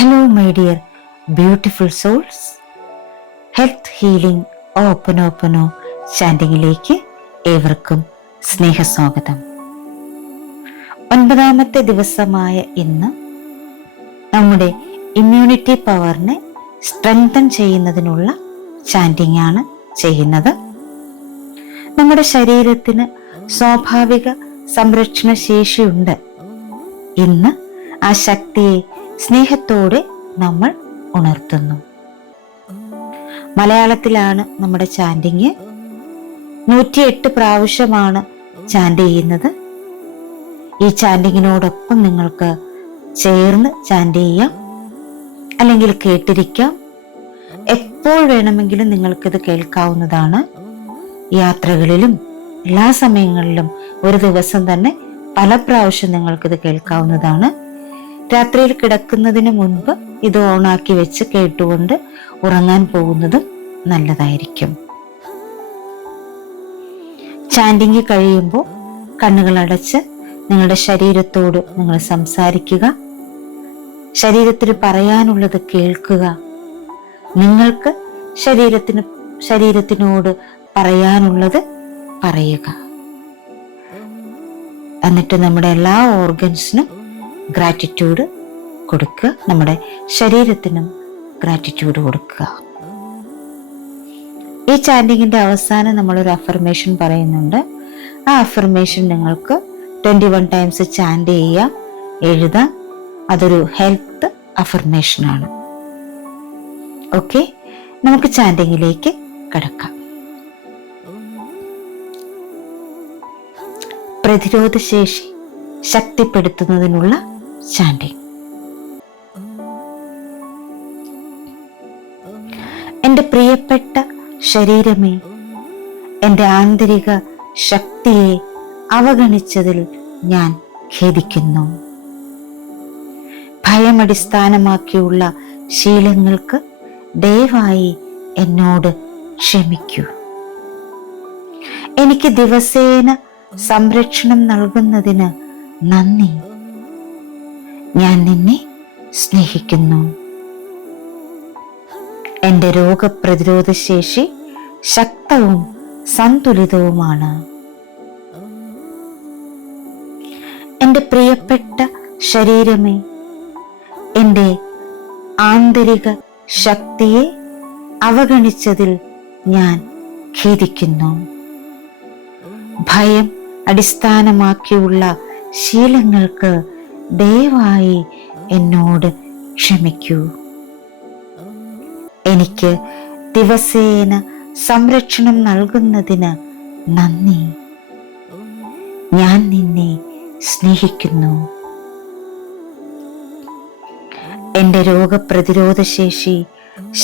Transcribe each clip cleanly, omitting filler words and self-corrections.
Hello my dear beautiful souls. Health healing ഓപ്പനോ ചാൻഡിങ്ങിലേക്ക് ഏവർക്കും സ്നേഹസ്വാഗതം. 9ാമത്തെ ദിവസമായ ഇന്ന് നമ്മുടെ ഇമ്മ്യൂണിറ്റി പവറിനെ സ്ട്രെങ്തൻ ചെയ്യുന്നതിനുള്ള ചാൻഡിങ് ആണ് ചെയ്യുന്നത്. നമ്മുടെ ശരീരത്തിന് സ്വാഭാവിക സംരക്ഷണ ശേഷിയുണ്ട്. ഇന്ന് ആ ശക്തിയെ സ്നേഹത്തോടെ നമ്മൾ ഉണർത്തുന്നു. മലയാളത്തിലാണ് നമ്മുടെ ചാൻഡിങ്. 108 പ്രാവശ്യമാണ് ചാൻഡ് ചെയ്യുന്നത്. ഈ ചാൻഡിങ്ങിനോടൊപ്പം നിങ്ങൾക്ക് ചേർന്ന് ചാൻഡ് ചെയ്യാം, അല്ലെങ്കിൽ കേട്ടിരിക്കാം. എപ്പോൾ വേണമെങ്കിലും നിങ്ങൾക്കിത് കേൾക്കാവുന്നതാണ്. യാത്രകളിലും എല്ലാ സമയങ്ങളിലും ഒരു ദിവസം തന്നെ പല പ്രാവശ്യം നിങ്ങൾക്കിത് കേൾക്കാവുന്നതാണ്. രാത്രിയിൽ കിടക്കുന്നതിന് മുൻപ് ഇത് ഓണാക്കി വെച്ച് കേട്ടുകൊണ്ട് ഉറങ്ങാൻ പോകുന്നതും നല്ലതായിരിക്കും. ചാൻഡിങ് കഴിയുമ്പോൾ കണ്ണുകൾ അടച്ച് നിങ്ങളുടെ ശരീരത്തോട് നിങ്ങൾ സംസാരിക്കുക. ശരീരത്തിന് പറയാനുള്ളത് കേൾക്കുക. നിങ്ങൾക്ക് ശരീരത്തിനോട് പറയാനുള്ളത് പറയുക. എന്നിട്ട് നമ്മുടെ എല്ലാ ഓർഗൻസിനും ഗ്രാറ്റിറ്റ്യൂഡ് കൊടുക്കുക. നമ്മുടെ ശരീരത്തിനും ഗ്രാറ്റിറ്റ്യൂഡ് കൊടുക്കുക. ഈ ചാൻഡിങ്ങിന്റെ അവസാനം നമ്മളൊരു അഫർമേഷൻ പറയുന്നുണ്ട്. ആ അഫർമേഷൻ നിങ്ങൾക്ക് 21 ടൈംസ് ചാൻഡ് ചെയ്യാം, എഴുതാം. അതൊരു ഹെൽത്ത് അഫർമേഷനാണ്. ഓക്കെ, നമുക്ക് ചാൻഡിങ്ങിലേക്ക് കടക്കാം. പ്രതിരോധ ശേഷി ശക്തിപ്പെടുത്തുന്നതിനുള്ള ചാൻഡിങ്. എൻ്റെ പ്രിയപ്പെട്ട ശരീരമേ, എൻ്റെ ആന്തരിക ശക്തിയെ അവഗണിച്ചതിൽ ഞാൻ ഖേദിക്കുന്നു. ഭയമടിസ്ഥാനമാക്കിയുള്ള ശീലങ്ങൾക്ക് ദയവായി എന്നോട് ക്ഷമിക്കൂ. എനിക്ക് ദിവസേന സംരക്ഷണം നൽകുന്നതിന് നന്ദി. ഞാൻ നിന്നെ സ്നേഹിക്കുന്നു. എൻ്റെ രോഗപ്രതിരോധ ശേഷി ശക്തവും സന്തുലിതവുമാണ്. എൻ്റെ പ്രിയപ്പെട്ട ശരീരമേ, എൻ്റെ ആന്തരിക ശക്തിയെ അവഗണിച്ചതിൽ ഞാൻ ഖേദിക്കുന്നു. ഭയം അടിസ്ഥാനമാക്കിയുള്ള ശീലങ്ങൾക്ക് ദയവായി എന്നോട് ക്ഷമിക്കൂ. എനിക്ക് ദിവസേന സംരക്ഷണം നൽകുന്നതിന് നന്ദി. ഞാൻ നിന്നെ സ്നേഹിക്കുന്നു. എൻ്റെ രോഗപ്രതിരോധ ശേഷി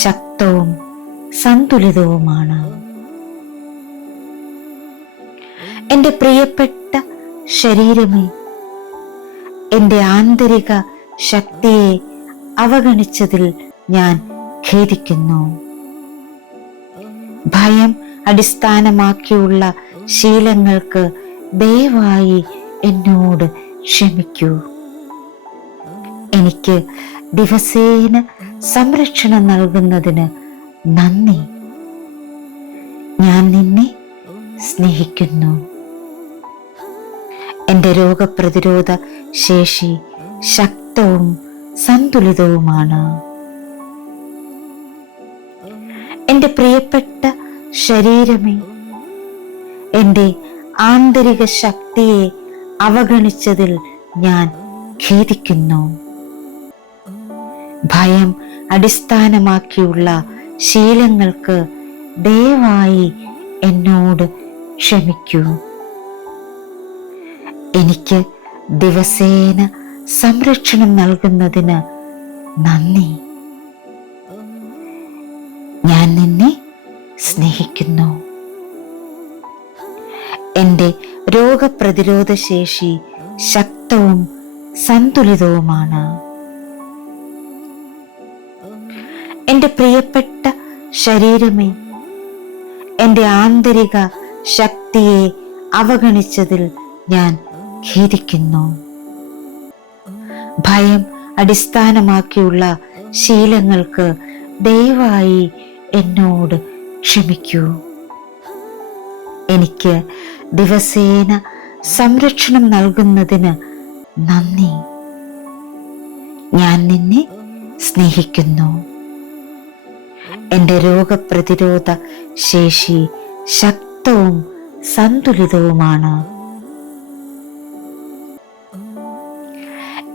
ശക്തവും സന്തുലിതവുമാണ്. എൻ്റെ പ്രിയപ്പെട്ട ശരീരമേ, എൻ്റെ ആന്തരിക ശക്തിയെ അവഗണിച്ചതിൽ ഞാൻ ഖേദിക്കുന്നു. ഭയം അടിസ്ഥാനമാക്കിയുള്ള ശീലങ്ങൾക്ക് ദയവായി എന്നോട് ക്ഷമിക്കൂ. എനിക്ക് ദിവസേന സംരക്ഷണം നൽകുന്നതിന് നന്ദി. ഞാൻ നിന്നെ സ്നേഹിക്കുന്നു. എൻ്റെ രോഗപ്രതിരോധ ശേഷി ശക്തവും സന്തുലിതവുമാണ്. എൻ്റെ പ്രിയപ്പെട്ട ശരീരമേ, എൻ്റെ ആന്തരിക ശക്തിയെ അവഗണിച്ചതിൽ ഞാൻ ഖേദിക്കുന്നു. ഭയം അടിസ്ഥാനമാക്കിയുള്ള ശീലങ്ങൾക്ക് ദയവായി എന്നോട് ക്ഷമിക്കൂ. എനിക്ക് ദിവസേന സംരക്ഷണം നൽകുന്നതിന് നന്ദി. ഞാൻ നിന്നെ സ്നേഹിക്കുന്നു. എൻ്റെ രോഗപ്രതിരോധ ശേഷി ശക്തവും സന്തുലിതവുമാണ്. എൻ്റെ പ്രിയപ്പെട്ട ശരീരമേ, എൻ്റെ ആന്തരിക ശക്തിയെ അവഗണിച്ചതിൽ ഞാൻ ഖേദിക്കുന്നു. ഭയം അടിസ്ഥാനമാക്കിയുള്ള ശീലങ്ങൾക്ക് ദയവായി എന്നോട് ക്ഷമിക്കൂ. എനിക്ക് ദിവസേന സംരക്ഷണം നൽകുന്നതിന് നന്ദി. ഞാൻ നിന്നെ സ്നേഹിക്കുന്നു. എൻ്റെ രോഗപ്രതിരോധ ശേഷി ശക്തവും സന്തുലിതവുമാണ്.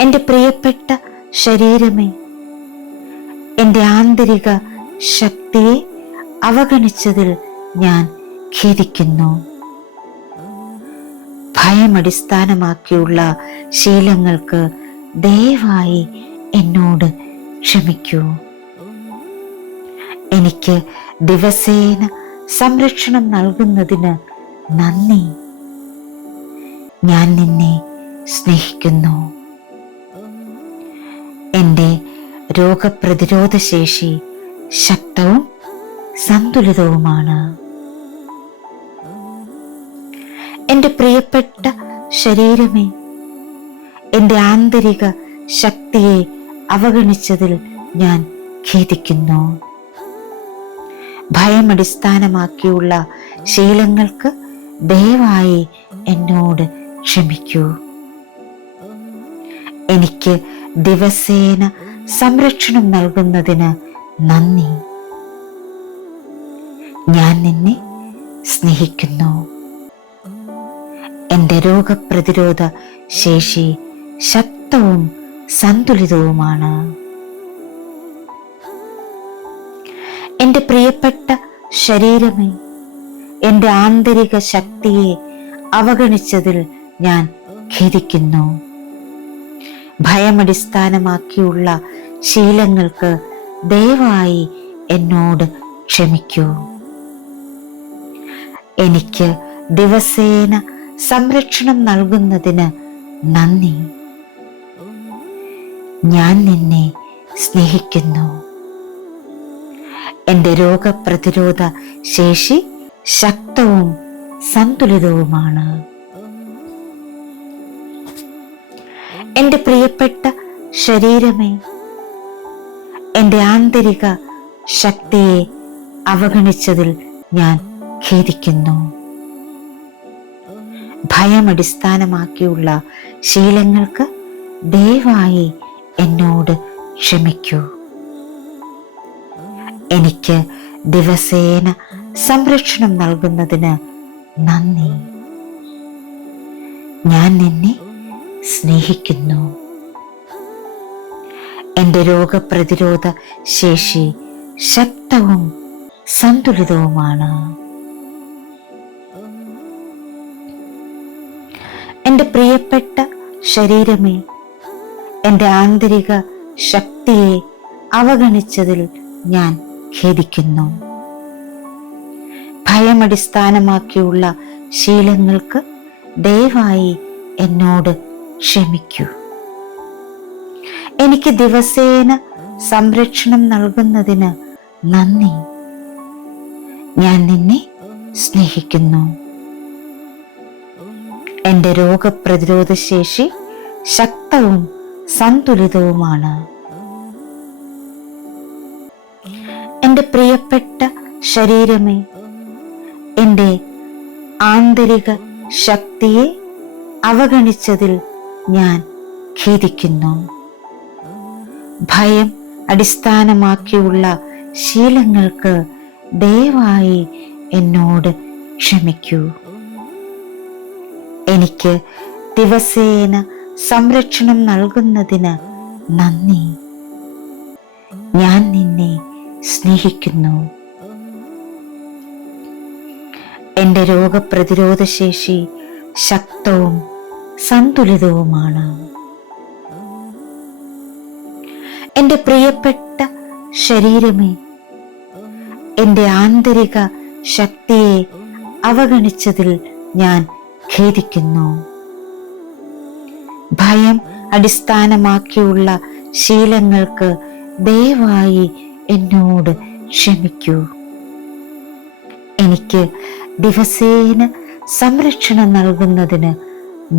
എൻ്റെ പ്രിയപ്പെട്ട ശരീരമേ, എൻ്റെ ആന്തരിക ശക്തിയെ അവഗണിച്ചതിൽ ഞാൻ ഖേദിക്കുന്നു. ഭയമടിസ്ഥാനമാക്കിയുള്ള ശീലങ്ങൾക്ക് ദയവായി എന്നോട് ക്ഷമിക്കൂ. എനിക്ക് ദിവസേന സംരക്ഷണം നൽകുന്നതിന് നന്ദി. ഞാൻ നിന്നെ സ്നേഹിക്കുന്നു. എൻ്റെ രോഗപ്രതിരോധ ശേഷി ശക്തവും സന്തുലിതവുമാണ്. എൻ്റെ പ്രിയപ്പെട്ട ശരീരമേ, എൻ്റെ ആന്തരിക ശക്തിയെ അവഗണിച്ചതിൽ ഞാൻ ഖേദിക്കുന്നു. ഭയമടിസ്ഥാനമാക്കിയുള്ള ശീലങ്ങൾക്ക് ദയവായി എന്നോട് ക്ഷമിക്കൂ. എനിക്ക് ദിവസേന സംരക്ഷണം നൽകുന്നതിന് നന്ദി. ഞാൻ നിന്നെ സ്നേഹിക്കുന്നു. എൻ്റെ രോഗപ്രതിരോധ ശേഷി ശക്തവും സന്തുലിതവുമാണ്. എൻ്റെ പ്രിയപ്പെട്ട ശരീരമേ, എൻ്റെ ആന്തരിക ശക്തിയെ അവഗണിച്ചതിൽ ഞാൻ ഖേദിക്കുന്നു. ഭയമടിസ്ഥാനമാക്കിയുള്ള ശീലങ്ങൾക്ക് ദയവായി എന്നോട് ക്ഷമിക്കൂ. എനിക്ക് ദിവസേന സംരക്ഷണം നൽകുന്നതിന് നന്ദി. ഞാൻ നിന്നെ സ്നേഹിക്കുന്നു. എൻ്റെ രോഗപ്രതിരോധ ശേഷി ശക്തവും സന്തുലിതവുമാണ്. എൻ്റെ പ്രിയപ്പെട്ട ശരീരമേ, എൻ്റെ ആന്തരിക ശക്തിയെ അവഗണിച്ചതിൽ ഞാൻ ഖേദിക്കുന്നു. ഭയമടിസ്ഥാനമാക്കിയുള്ള ശീലങ്ങൾക്ക് ദയവായി എന്നോട് ക്ഷമിക്കൂ. എനിക്ക് ദിവസേന സംരക്ഷണം നൽകുന്നതിന് നന്ദി. ഞാൻ നിന്നെ സ്നേഹിക്കുന്നു. എൻ്റെ രോഗപ്രതിരോധ ശേഷി ശക്തവും സന്തുലിതവുമാണ്. എൻ്റെ പ്രിയപ്പെട്ട ശരീരമേ, എൻ്റെ ആന്തരിക ശക്തിയെ അവഗണിച്ചതിൽ ഞാൻ ഖേദിക്കുന്നു. ഭയമടിസ്ഥാനമാക്കിയുള്ള ശീലങ്ങൾക്ക് ദയവായി എന്നോട് ക്ഷമിക്കൂ. എനിക്ക് ദിവസേന സംരക്ഷണം നൽകുന്നതിന് നന്ദി. ഞാൻ നിന്നെ സ്നേഹിക്കുന്നു. എൻ്റെ രോഗപ്രതിരോധ ശേഷി ശക്തവും സന്തുലിതവുമാണ്. എൻ്റെ പ്രിയപ്പെട്ട ശരീരമേ, എൻ്റെ ആന്തരിക ശക്തിയെ അവഗണിച്ചതിൽ ഞാൻ ഖേദിക്കുന്നു. ഭയം അടിസ്ഥാനമാക്കിയുള്ള ശീലങ്ങൾക്ക് ദയവായി എന്നോട് ക്ഷമിക്കൂ. എനിക്ക് ദിവസേന സംരക്ഷണം നൽകുന്നതിന് നന്ദി. ഞാൻ നിന്നെ സ്നേഹിക്കുന്നു. എൻ്റെ രോഗപ്രതിരോധ ശേഷി ശക്തവും സന്തുലിതവുമാണ്. എൻ്റെ പ്രിയപ്പെട്ട ശരീരമേ, എൻ്റെ ആന്തരിക ശക്തിയെ അവഗണിച്ചതിൽ ഞാൻ ഖേദിക്കുന്നു. ഭയം അടിസ്ഥാനമാക്കിയുള്ള ശീലങ്ങൾക്ക് ദയവായി എന്നോട് ക്ഷമിക്കൂ. എനിക്ക് ദിവസേന സംരക്ഷണം നൽകുന്നതിന്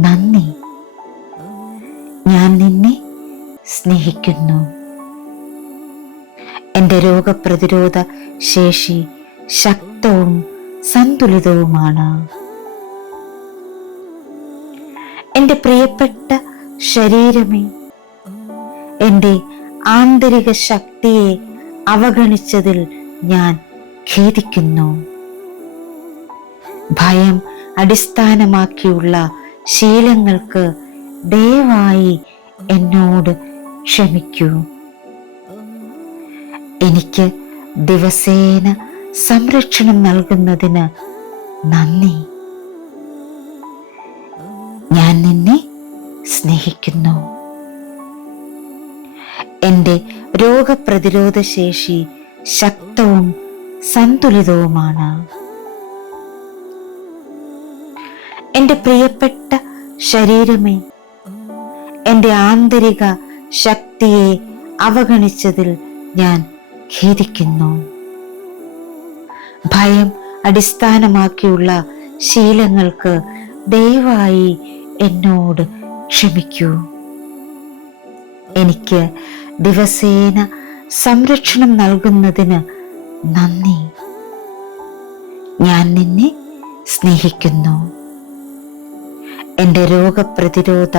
നന്ദി. ഞാൻ നിന്നെ സ്നേഹിക്കുന്നു. എൻ്റെ രോഗപ്രതിരോധ ശേഷി ശക്തവും സന്തുലിതവുമാണ്. എൻ്റെ പ്രിയപ്പെട്ട ശരീരമേ, എൻ്റെ ആന്തരിക ശക്തിയെ അവഗണിച്ചതിൽ ഞാൻ ഖേദിക്കുന്നു. ഭയം അടിസ്ഥാനമാക്കിയുള്ള ശീലങ്ങൾക്ക് ദയവായി എന്നോട് ക്ഷമിക്കൂ. എനിക്ക് ദിവസേന സംരക്ഷണം നൽകുന്നതിന് നന്ദി. ഞാൻ നിന്നെ സ്നേഹിക്കുന്നു. എൻ്റെ രോഗപ്രതിരോധ ശേഷി ശക്തവും സന്തുലിതവുമാണ്. എൻ്റെ പ്രിയപ്പെട്ട ശരീരമേ, എൻ്റെ ആന്തരിക ശക്തിയെ അവഗണിച്ചതിൽ ഞാൻ ഖേദിക്കുന്നു. ഭയം അടിസ്ഥാനമാക്കിയുള്ള ശീലങ്ങൾക്ക് ദയവായി എന്നോട് ക്ഷമിക്കൂ. എനിക്ക് ദിവസേന സംരക്ഷണം നൽകുന്നതിന് നന്ദി. ഞാൻ നിന്നെ സ്നേഹിക്കുന്നു. എൻ്റെ രോഗപ്രതിരോധ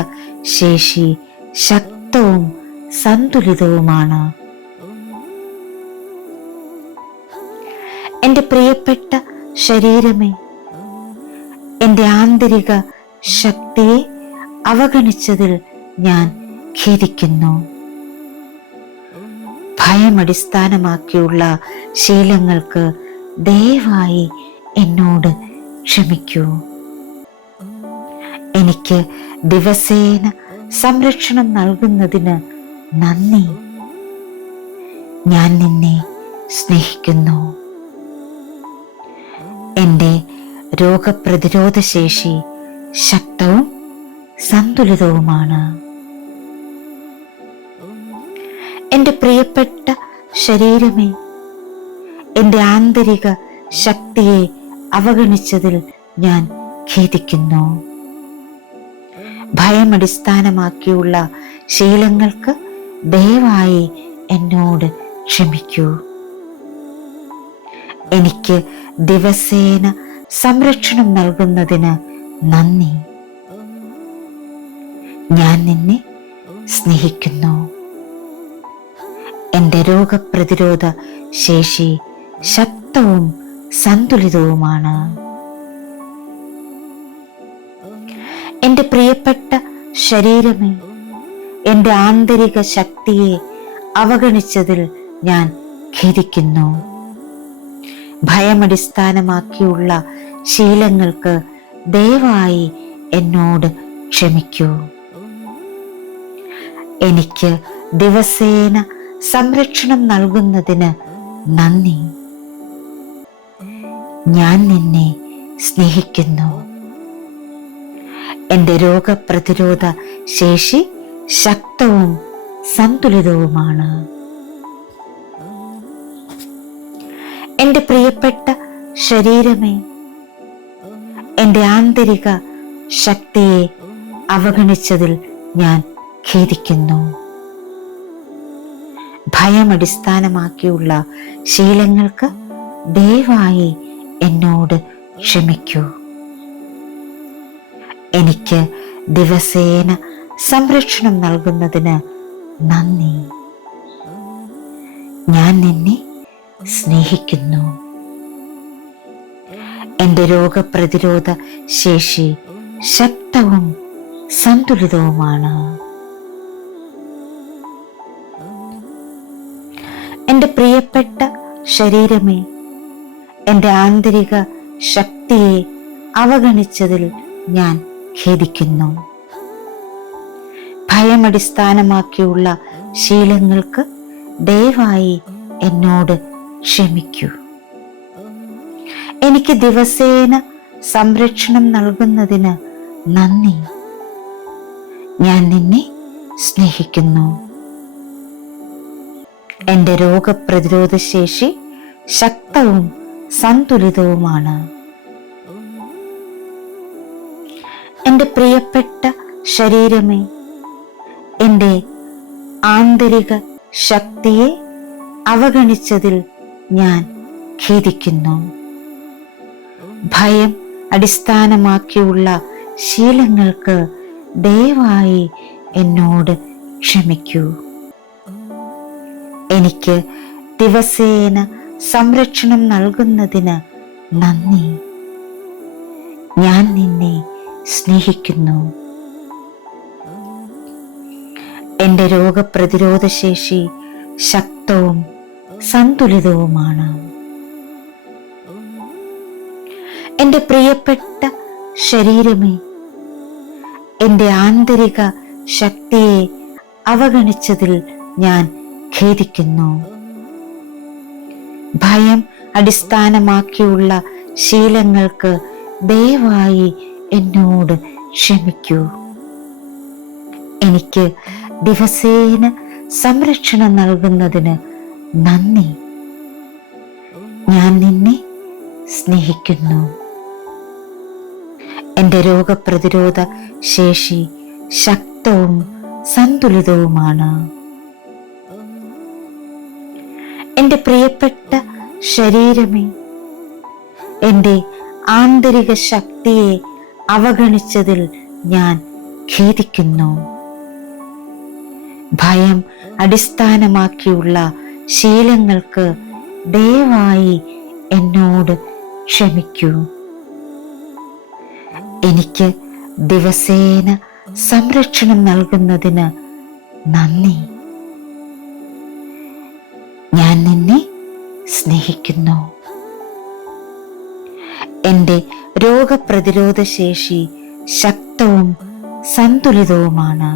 ശേഷി ശക്തവും സന്തുലിതവുമാണ്. എൻ്റെ പ്രിയപ്പെട്ട ശരീരമേ, എൻ്റെ ആന്തരിക ശക്തിയെ അവഗണിച്ചതിൽ ഞാൻ ഖേദിക്കുന്നു. ഭയം അടിസ്ഥാനമാക്കിയുള്ള ശീലങ്ങൾക്ക് ദയവായി എന്നോട് ക്ഷമിക്കൂ. എനിക്ക് ദിവസേന സംരക്ഷണം നൽകുന്നതിന് നന്ദി. ഞാൻ നിന്നെ സ്നേഹിക്കുന്നു. എൻ്റെ രോഗപ്രതിരോധ ശേഷി ശക്തവും സന്തുലിതവുമാണ്. എൻ്റെ പ്രിയപ്പെട്ട ശരീരമേ, എൻ്റെ ആന്തരിക ശക്തിയെ അവഗണിച്ചതിൽ ഞാൻ ഖേദിക്കുന്നു. ഭയം അടിസ്ഥാനമാക്കിയുള്ള ശീലങ്ങൾക്ക് ദയവായി എന്നോട് ക്ഷമിക്കൂ. എനിക്ക് ദിവസേന സംരക്ഷണം നൽകുന്നതിന് നന്ദി. ഞാൻ നിന്നെ സ്നേഹിക്കുന്നു. എൻ്റെ രോഗപ്രതിരോധ ശേഷി ശക്തവും സന്തുലിതവുമാണ്. എൻ്റെ പ്രിയപ്പെട്ട ശരീരമേ, എൻ്റെ ആന്തരിക ശക്തിയെ അവഗണിച്ചതിൽ ഞാൻ ഖേദിക്കുന്നു. ഭയമടിസ്ഥാനമാക്കിയുള്ള ശീലങ്ങൾക്ക് ദയവായി എന്നോട് ക്ഷമിക്കൂ. എനിക്ക് ദിവസേന സംരക്ഷണം നൽകുന്നതിന് നന്ദി. ഞാൻ നിന്നെ സ്നേഹിക്കുന്നു. എൻ്റെ രോഗപ്രതിരോധ ശേഷി ശക്തവും സന്തുലിതവുമാണ്. എൻ്റെ പ്രിയപ്പെട്ട ശരീരമേ, എൻ്റെ ആന്തരിക ശക്തിയെ അവഗണിച്ചതിൽ ഞാൻ ഖേദിക്കുന്നു. ഭയമടിസ്ഥാനമാക്കിയുള്ള ശീലങ്ങൾക്ക് ദയവായി എന്നോട് ക്ഷമിക്കൂ. എനിക്ക് ദിവസേന സംരക്ഷണം നൽകുന്നതിന് നന്ദി. ഞാൻ നിന്നെ സ്നേഹിക്കുന്നു. എൻ്റെ രോഗപ്രതിരോധ ശേഷി ശക്തവും സന്തുലിതവുമാണ്. എൻ്റെ പ്രിയപ്പെട്ട ശരീരമേ, എൻ്റെ ആന്തരിക ശക്തിയെ അവഗണിച്ചതിൽ ഞാൻ ഖേദിക്കുന്നു. ഭയമടിസ്ഥാനമാക്കിയുള്ള ശീലങ്ങൾക്ക് ദയവായി എന്നോട് ക്ഷമിക്കൂ. എനിക്ക് ദിവസേന സംരക്ഷണം നൽകുന്നതിന് നന്ദി. ഞാൻ നിന്നെ സ്നേഹിക്കുന്നു. എൻ്റെ രോഗപ്രതിരോധ ശേഷി ശക്തവും സന്തുലിതവുമാണ്. എൻ്റെ പ്രിയപ്പെട്ട ശരീരമേ, എൻ്റെ ആന്തരിക ശക്തിയെ അവഗണിച്ചതിൽ ഞാൻ ഖേദിക്കുന്നു. ഭയം അടിസ്ഥാനമാക്കിയുള്ള ശീലങ്ങൾക്ക് ദയവായി എന്നോട് ക്ഷമിക്കൂ. എനിക്ക് ദിവസേന സംരക്ഷണം നൽകുന്നതിന് നന്ദി. ഞാൻ നിന്നെ സ്നേഹിക്കുന്നു. എൻ്റെ രോഗപ്രതിരോധ ശേഷി ശക്തവും സന്തുലിതവുമാണ്. എൻ്റെ പ്രിയപ്പെട്ട ശരീരമേ, എൻ്റെ ആന്തരിക ശക്തിയെ അവഗണിച്ചതിൽ ഞാൻ ഖേദിക്കുന്നു. ഭയം അടിസ്ഥാനമാക്കിയുള്ള ശീലങ്ങൾക്ക് ദയവായി എന്നോട് ക്ഷമിക്കൂ. എനിക്ക് ദിവസേന സംരക്ഷണം നൽകുന്നതിന് നന്ദി. ഞാൻ നിന്നെ സ്നേഹിക്കുന്നു. എൻ്റെ രോഗപ്രതിരോധ ശേഷി ശക്തവും സന്തുലിതവുമാണ്. എൻ്റെ പ്രിയപ്പെട്ട ശരീരമേ, എൻ്റെ ആന്തരിക ശക്തിയെ അവഗണിച്ചതിൽ ഞാൻ ഖേദിക്കുന്നു. ഭയം അടിസ്ഥാനമാക്കിയുള്ള ശീലങ്ങൾക്ക് ദയവായി എന്നോട് ക്ഷമിക്കൂ. എനിക്ക് ദിവസേന സംരക്ഷണം നൽകുന്നതിന് നന്ദി. ഞാൻ നിന്നെ സ്നേഹിക്കുന്നു. എൻ്റെ രോഗപ്രതിരോധ ശേഷി ശക്തവും സന്തുലിതവുമാണ്.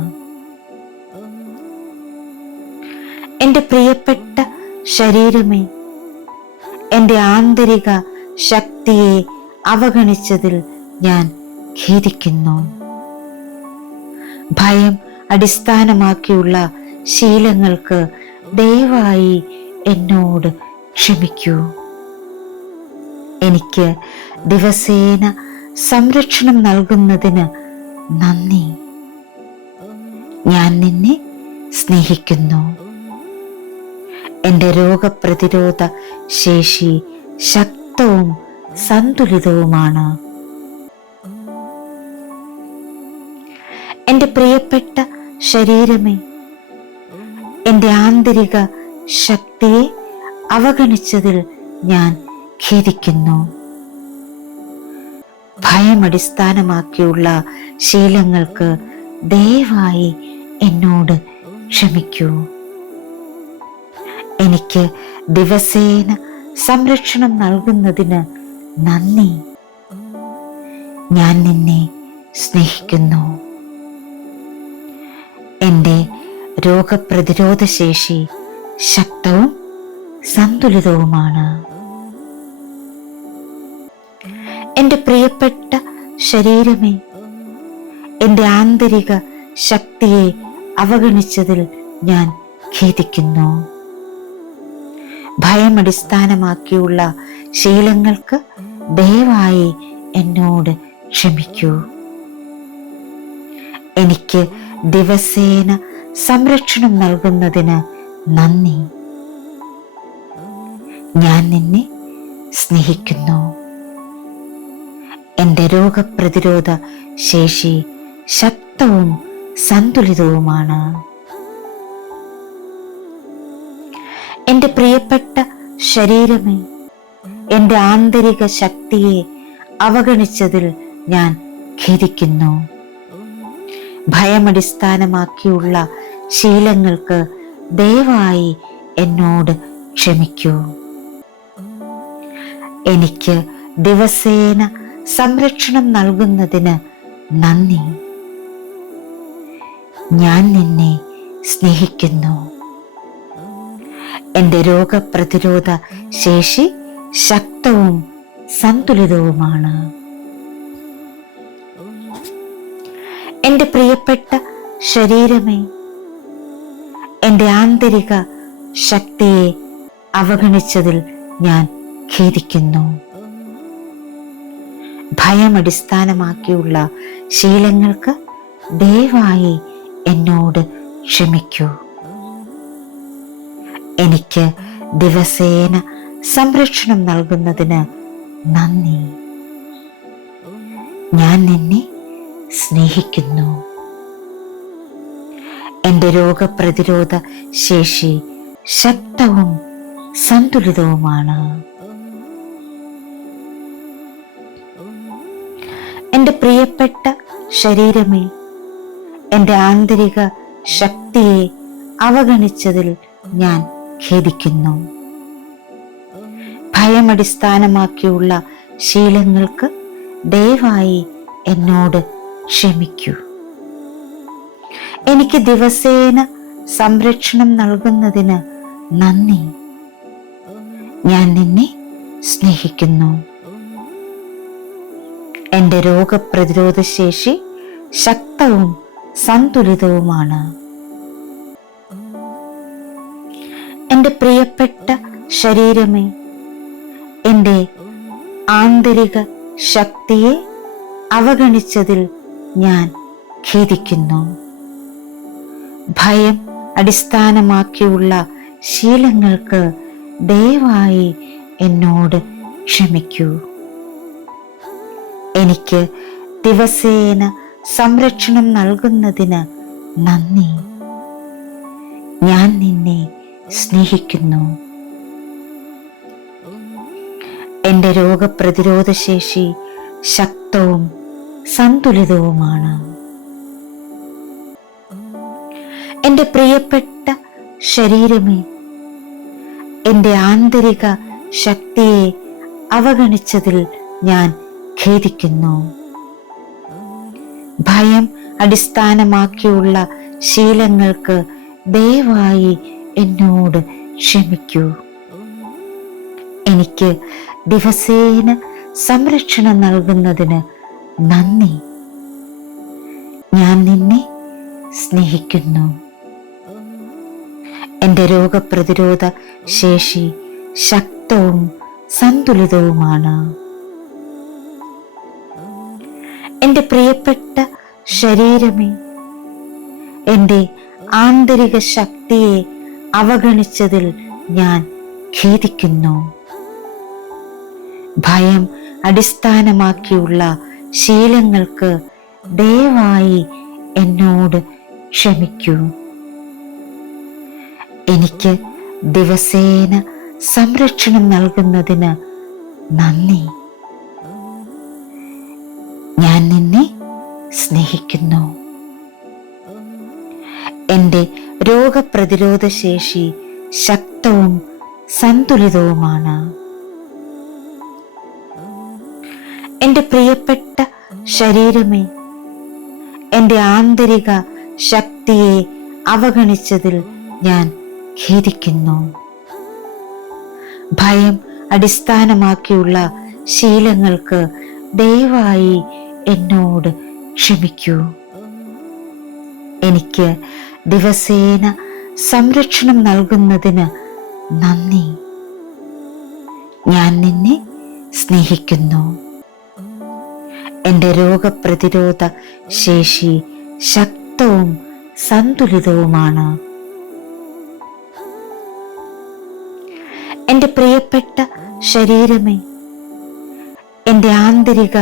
എൻ്റെ പ്രിയപ്പെട്ട ശരീരമേ, എൻ്റെ ആന്തരിക ശക്തിയെ അവഗണിച്ചതിൽ ഞാൻ ഖേദിക്കുന്നു. ഭയം അടിസ്ഥാനമാക്കിയുള്ള ശീലങ്ങൾക്ക് ദയവായി എന്നോട് ക്ഷമിക്കൂ. എനിക്ക് ദിവസേന സംരക്ഷണം നൽകുന്നതിന് നന്ദി. ഞാൻ നിന്നെ സ്നേഹിക്കുന്നു. എൻ്റെ രോഗപ്രതിരോധ ശേഷി ശക്തവും സന്തുലിതവുമാണ്. എൻ്റെ പ്രിയപ്പെട്ട ശരീരമേ, എൻ്റെ ആന്തരിക ശക്തിയെ അവഗണിച്ചതിൽ ഞാൻ ഖേദിക്കുന്നു. ഭയം അടിസ്ഥാനമാക്കിയുള്ള ശീലങ്ങൾക്ക് ദയവായി എന്നോട് ക്ഷമിക്കൂ. എനിക്ക് ദിവസേന സംരക്ഷണം നൽകുന്നതിന് നന്ദി. ഞാൻ നിന്നെ സ്നേഹിക്കുന്നു. എൻ്റെ രോഗപ്രതിരോധ ശേഷി ശക്തവും സന്തുലിതവുമാണ്. എൻ്റെ പ്രിയപ്പെട്ട ശരീരമേ, എൻ്റെ ആന്തരിക ശക്തിയെ അവഗണിച്ചതിൽ ഞാൻ ഖേദിക്കുന്നു. ഭയം അടിസ്ഥാനമാക്കിയുള്ള ശീലങ്ങൾക്ക് ദയവായി എന്നോട് ക്ഷമിക്കൂ. എനിക്ക് ദിവസേന സംരക്ഷണം നൽകുന്നതിന് നന്ദി. ഞാൻ നിന്നെ സ്നേഹിക്കുന്നു. എൻ്റെ രോഗപ്രതിരോധ ശേഷി ശക്തവും സന്തുലിതവുമാണ്. എൻ്റെ പ്രിയപ്പെട്ട ശരീരമേ, എൻ്റെ ആന്തരിക ശക്തിയെ അവഗണിച്ചതിൽ ഞാൻ ഖേദിക്കുന്നു. ഭയമടിസ്ഥാനമാക്കിയുള്ള ശീലങ്ങൾക്ക് ദയവായി എന്നോട് ക്ഷമിക്കൂ. എനിക്ക് ദിവസേന സംരക്ഷണം നൽകുന്നതിന് നന്ദി. ഞാൻ നിന്നെ സ്നേഹിക്കുന്നു. എൻ്റെ രോഗപ്രതിരോധ ശേഷി ശക്തവും സന്തുലിതവുമാണ്. എൻ്റെ പ്രിയപ്പെട്ട ശരീരമേ, എൻ്റെ ആന്തരിക ശക്തിയെ അവഗണിച്ചതിൽ ഞാൻ ഖേദിക്കുന്നു. ഭയമടിസ്ഥാനമാക്കിയുള്ള ശീലങ്ങൾക്ക് ദയവായി എന്നോട് ക്ഷമിക്കൂ. എനിക്ക് ദിവസേന സംരക്ഷണം നൽകുന്നതിന് നന്ദി. ഞാൻ നിന്നെ സ്നേഹിക്കുന്നു. എൻ്റെ രോഗപ്രതിരോധ ശേഷി ശക്തവും സന്തുലിതവുമാണ്. എൻ്റെ പ്രിയപ്പെട്ട ശരീരമേ, എൻ്റെ ആന്തരിക ശക്തിയെ അവഗണിച്ചതിൽ ഞാൻ ഖേദിക്കുന്നു. ഭയമടിസ്ഥാനമാക്കിയുള്ള ശീലങ്ങൾക്ക് ദയവായി എന്നോട് ക്ഷമിക്കൂ. എനിക്ക് ദിവസേന സംരക്ഷണം നൽകുന്നതിന് നന്ദി. ഞാൻ നിന്നെ സ്നേഹിക്കുന്നു. എൻ്റെ രോഗപ്രതിരോധ ശേഷി ശക്തവും സന്തുലിതവുമാണ്. എൻ്റെ പ്രിയപ്പെട്ട ശരീരമേ, എൻ്റെ ആന്തരിക ശക്തിയെ അവഗണിച്ചതിൽ ഞാൻ ഖേദിക്കുന്നു. ഭയം അടിസ്ഥാനമാക്കിയുള്ള ശീലങ്ങൾക്ക് ദയവായി എന്നോട് ക്ഷമിക്കൂ. എനിക്ക് ദിവസേന സംരക്ഷണം നൽകുന്നതിന് നന്ദി. ഞാൻ നിന്നെ സ്നേഹിക്കുന്നു. എൻ്റെ രോഗപ്രതിരോധ ശേഷി ശക്തവും സന്തുലിതവുമാണ്. എൻ്റെ പ്രിയപ്പെട്ട ശരീരമേ, എൻ്റെ ആന്തരിക ശക്തിയെ അവഗണിച്ചതിൽ ഞാൻ ഖേദിക്കുന്നു. ഭയം അടിസ്ഥാനമാക്കിയുള്ള ശീലങ്ങൾക്ക് ദയവായി എന്നോട് ക്ഷമിക്കൂ. എനിക്ക് ദിവസേന സംരക്ഷണം നൽകുന്നതിന് നന്ദി. ഞാൻ നിന്നെ സ്നേഹിക്കുന്നു. എൻ്റെ രോഗപ്രതിരോധ ശേഷി ശക്തവും സന്തുലിതവുമാണ്. എൻ്റെ പ്രിയപ്പെട്ട ശരീരമേ, എൻ്റെ ആന്തരിക ശക്തിയെ അവഗണിച്ചതിൽ ഞാൻ ഖേദിക്കുന്നു. ഭയം അടിസ്ഥാനമാക്കിയുള്ള ശീലങ്ങൾക്ക് ദയവായി എന്നോട് ക്ഷമിക്കൂ. എനിക്ക് ദിവസേന സംരക്ഷണം നൽകുന്നതിന് നന്ദി. ഞാൻ നിന്നെ സ്നേഹിക്കുന്നു. എൻ്റെ രോഗപ്രതിരോധ ശേഷി ശക്തവും സന്തുലിതവുമാണ്. എൻ്റെ പ്രിയപ്പെട്ട ശരീരമേ, എൻ്റെ ആന്തരിക ശക്തിയെ അവഗണിച്ചതിൽ ഞാൻ ഖേദിക്കുന്നു. ഭയം അടിസ്ഥാനമാക്കിയുള്ള ശീലങ്ങൾക്ക് ദയവായി എന്നോട് ക്ഷമിക്കൂ. എനിക്ക് ദിവസേന സംരക്ഷണം നൽകുന്നതിന് നന്ദി. ഞാൻ നിന്നെ സ്നേഹിക്കുന്നു. എൻ്റെ രോഗപ്രതിരോധ ശേഷി ശക്തവും സന്തുലിതവുമാണ്. എൻ്റെ പ്രിയപ്പെട്ട ശരീരമേ, എൻ്റെ ആന്തരിക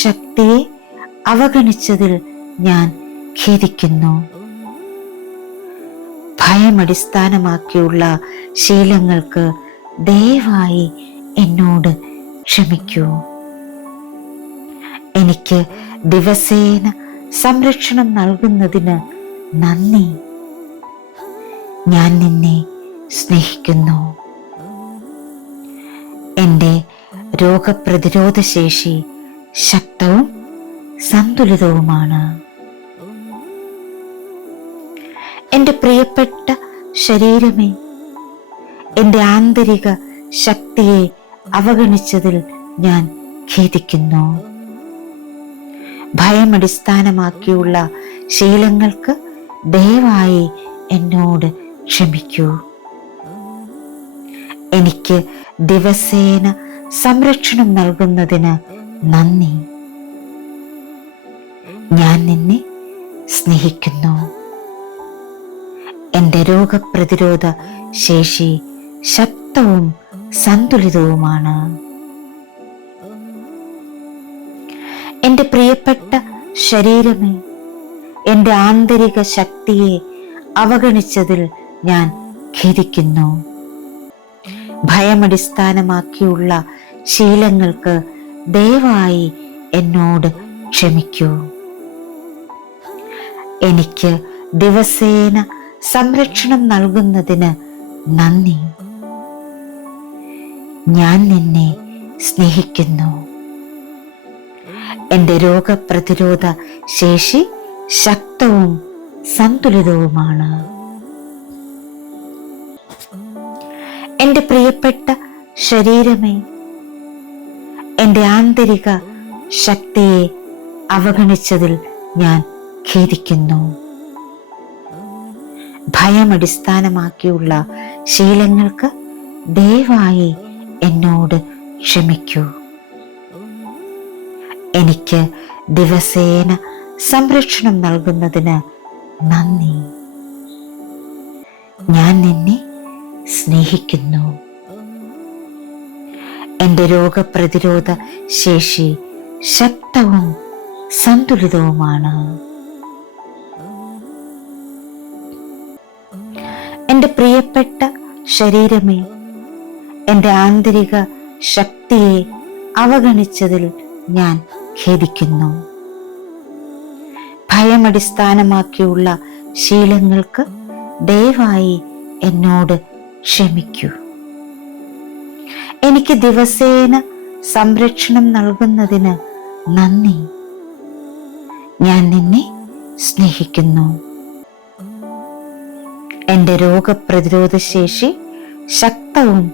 ശക്തിയെ അവഗണിച്ചതിൽ ഞാൻ ഖേദിക്കുന്നു. ഭയമടിസ്ഥാനമാക്കിയുള്ള ശീലങ്ങൾക്ക് ദയവായി എന്നോട് ക്ഷമിക്കൂ. എനിക്ക് ദിവസേന സംരക്ഷണം നൽകുന്നതിന് നന്ദി. ഞാൻ നിന്നെ സ്നേഹിക്കുന്നു. എൻ്റെ രോഗപ്രതിരോധ ശേഷി ശക്തവും സന്തുലിതവുമാണ്. എൻ്റെ പ്രിയപ്പെട്ട ശരീരമേ, എൻ്റെ ആന്തരിക ശക്തിയെ അവഗണിച്ചതിൽ ഞാൻ ഖേദിക്കുന്നു. ഭയമടിസ്ഥാനമാക്കിയുള്ള ശീലങ്ങൾക്ക് ദയവായി എന്നോട് ക്ഷമിക്കൂ. എനിക്ക് ദിവസേന സംരക്ഷണം നൽകുന്നതിന് നന്ദി. ഞാൻ നിന്നെ സ്നേഹിക്കുന്നു. എൻ്റെ രോഗപ്രതിരോധ ശേഷി ശക്തവും സന്തുലിതവുമാണ്. എൻ്റെ പ്രിയപ്പെട്ട ശരീരമേ, എൻ്റെ ആന്തരിക ശക്തിയെ അവഗണിച്ചതിൽ ഞാൻ ഖേദിക്കുന്നു. ഭയമടിസ്ഥാനമാക്കിയുള്ള ശീലങ്ങൾക്ക് ദയവായി എന്നോട് ക്ഷമിക്കൂ. എനിക്ക് ദിവസേന സംരക്ഷണം നൽകുന്നതിന് നന്ദി. ഞാൻ നിന്നെ സ്നേഹിക്കുന്നു. എൻ്റെ രോഗപ്രതിരോധ ശേഷി ശക്തവും സന്തുലിതവുമാണ്. എൻ്റെ പ്രിയപ്പെട്ട ശരീരമേ, എൻ്റെ ആന്തരിക ശക്തിയെ അവഗണിച്ചതിൽ ഞാൻ ഖേദിക്കുന്നു. ഭയമടിസ്ഥാനമാക്കിയുള്ള ശീലങ്ങൾക്ക് ദയവായി എന്നോട് ക്ഷമിക്കൂ. എനിക്ക് ദിവസേന സംരക്ഷണം നൽകുന്നതിന് നന്ദി. ഞാൻ നിന്നെ സ്നേഹിക്കുന്നു. എൻ്റെ രോഗപ്രതിരോധ ശേഷി ശക്തവും സന്തുലിതവുമാണ്. എൻ്റെ പ്രിയപ്പെട്ട ശരീരമേ, എൻ്റെ ആന്തരിക ശക്തിയെ അവഗണിച്ചതിൽ ഞാൻ ഖേദിക്കുന്നു. ഭയമടിസ്ഥാനമാക്കിയുള്ള ശീലങ്ങൾക്ക് ദയവായി എന്നോട് ക്ഷമിക്കൂ. എനിക്ക് ദിവസേന സംരക്ഷണം നൽകുന്നതിന് നന്ദി. ഞാൻ നിന്നെ സ്നേഹിക്കുന്നു. എൻ്റെ രോഗപ്രതിരോധ ശേഷി ശക്തവും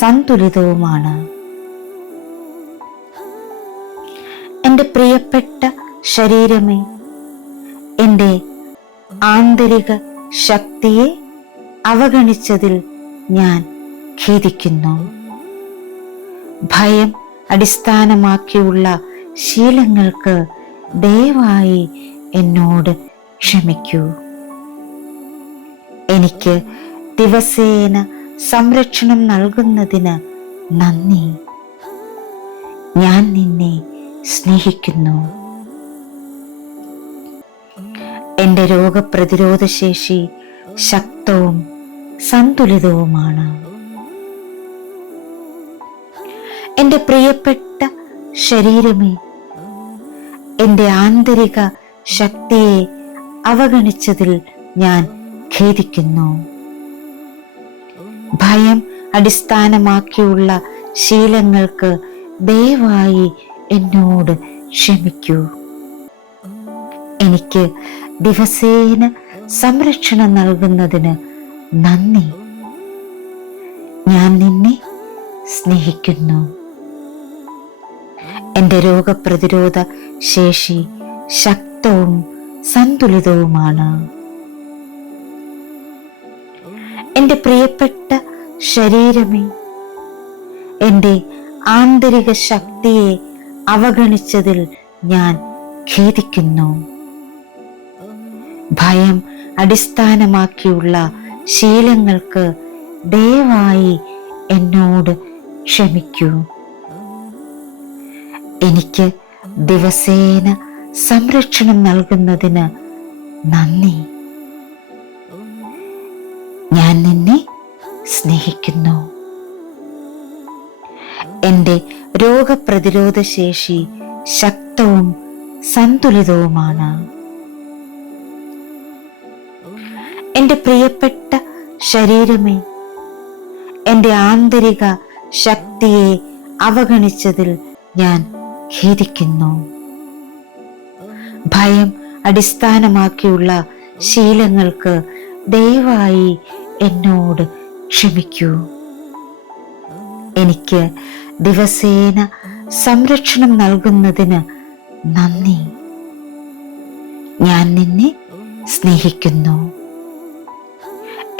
സന്തുലിതവുമാണ്. എൻ്റെ പ്രിയപ്പെട്ട ശരീരമേ, എൻ്റെ ആന്തരിക ശക്തിയെ അവഗണിച്ചതിൽ ഞാൻ ഖേദിക്കുന്നു. ഭയം അടിസ്ഥാനമാക്കിയുള്ള ശീലങ്ങൾക്ക് ദയവായി എന്നോട് ക്ഷമിക്കൂ. എനിക്ക് ദിവസേന സംരക്ഷണം നൽകുന്നതിന് നന്ദി. ഞാൻ നിന്നെ സ്നേഹിക്കുന്നു. എൻ്റെ രോഗപ്രതിരോധ ശേഷി ശക്തവും സന്തുലിതവുമാണ്. എൻ്റെ പ്രിയപ്പെട്ട ശരീരമേ, എൻ്റെ ആന്തരിക ശക്തിയെ അവഗണിച്ചതിൽ ഞാൻ ഖേദിക്കുന്നു. ഭയം അടിസ്ഥാനമാക്കിയുള്ള ശീലങ്ങൾക്ക് ദയവായി എന്നോട് ക്ഷമിക്കൂ. എനിക്ക് ദിവസേന സംരക്ഷണം നൽകുന്നതിന് നന്ദി. ഞാൻ നിന്നെ സ്നേഹിക്കുന്നു. എൻ്റെ രോഗപ്രതിരോധ ശേഷി ശക്തവും സന്തുലിതവുമാണ്. എൻ്റെ പ്രിയപ്പെട്ട ശരീരമേ, എൻ്റെ ആന്തരിക ശക്തിയെ അവഗണിച്ചതിൽ ഞാൻ ഖേദിക്കുന്നു. ഭയം അടിസ്ഥാനമാക്കിയുള്ള ശീലങ്ങൾക്ക് ദയവായി എന്നോട് ക്ഷമിക്കൂ. എനിക്ക് ദിവസേന സംരക്ഷണം നൽകുന്നതിന് നന്ദി. ഞാൻ നിന്നെ സ്നേഹിക്കുന്നു. എൻ്റെ രോഗപ്രതിരോധ ശേഷി ശക്തവും സന്തുലിതവുമാണ്. എൻ്റെ പ്രിയപ്പെട്ട ശരീരമേ, എൻ്റെ ആന്തരിക ശക്തിയെ അവഗണിച്ചതിൽ ഞാൻ ഖേദിക്കുന്നു. ഭയം അടിസ്ഥാനമാക്കിയുള്ള ശീലങ്ങൾക്ക് ദയവായി എന്നോട് ക്ഷമിക്കൂ. എനിക്ക് ദിവസേന സംരക്ഷണം നൽകുന്നതിന് നന്ദി. ഞാൻ നിന്നെ സ്നേഹിക്കുന്നു.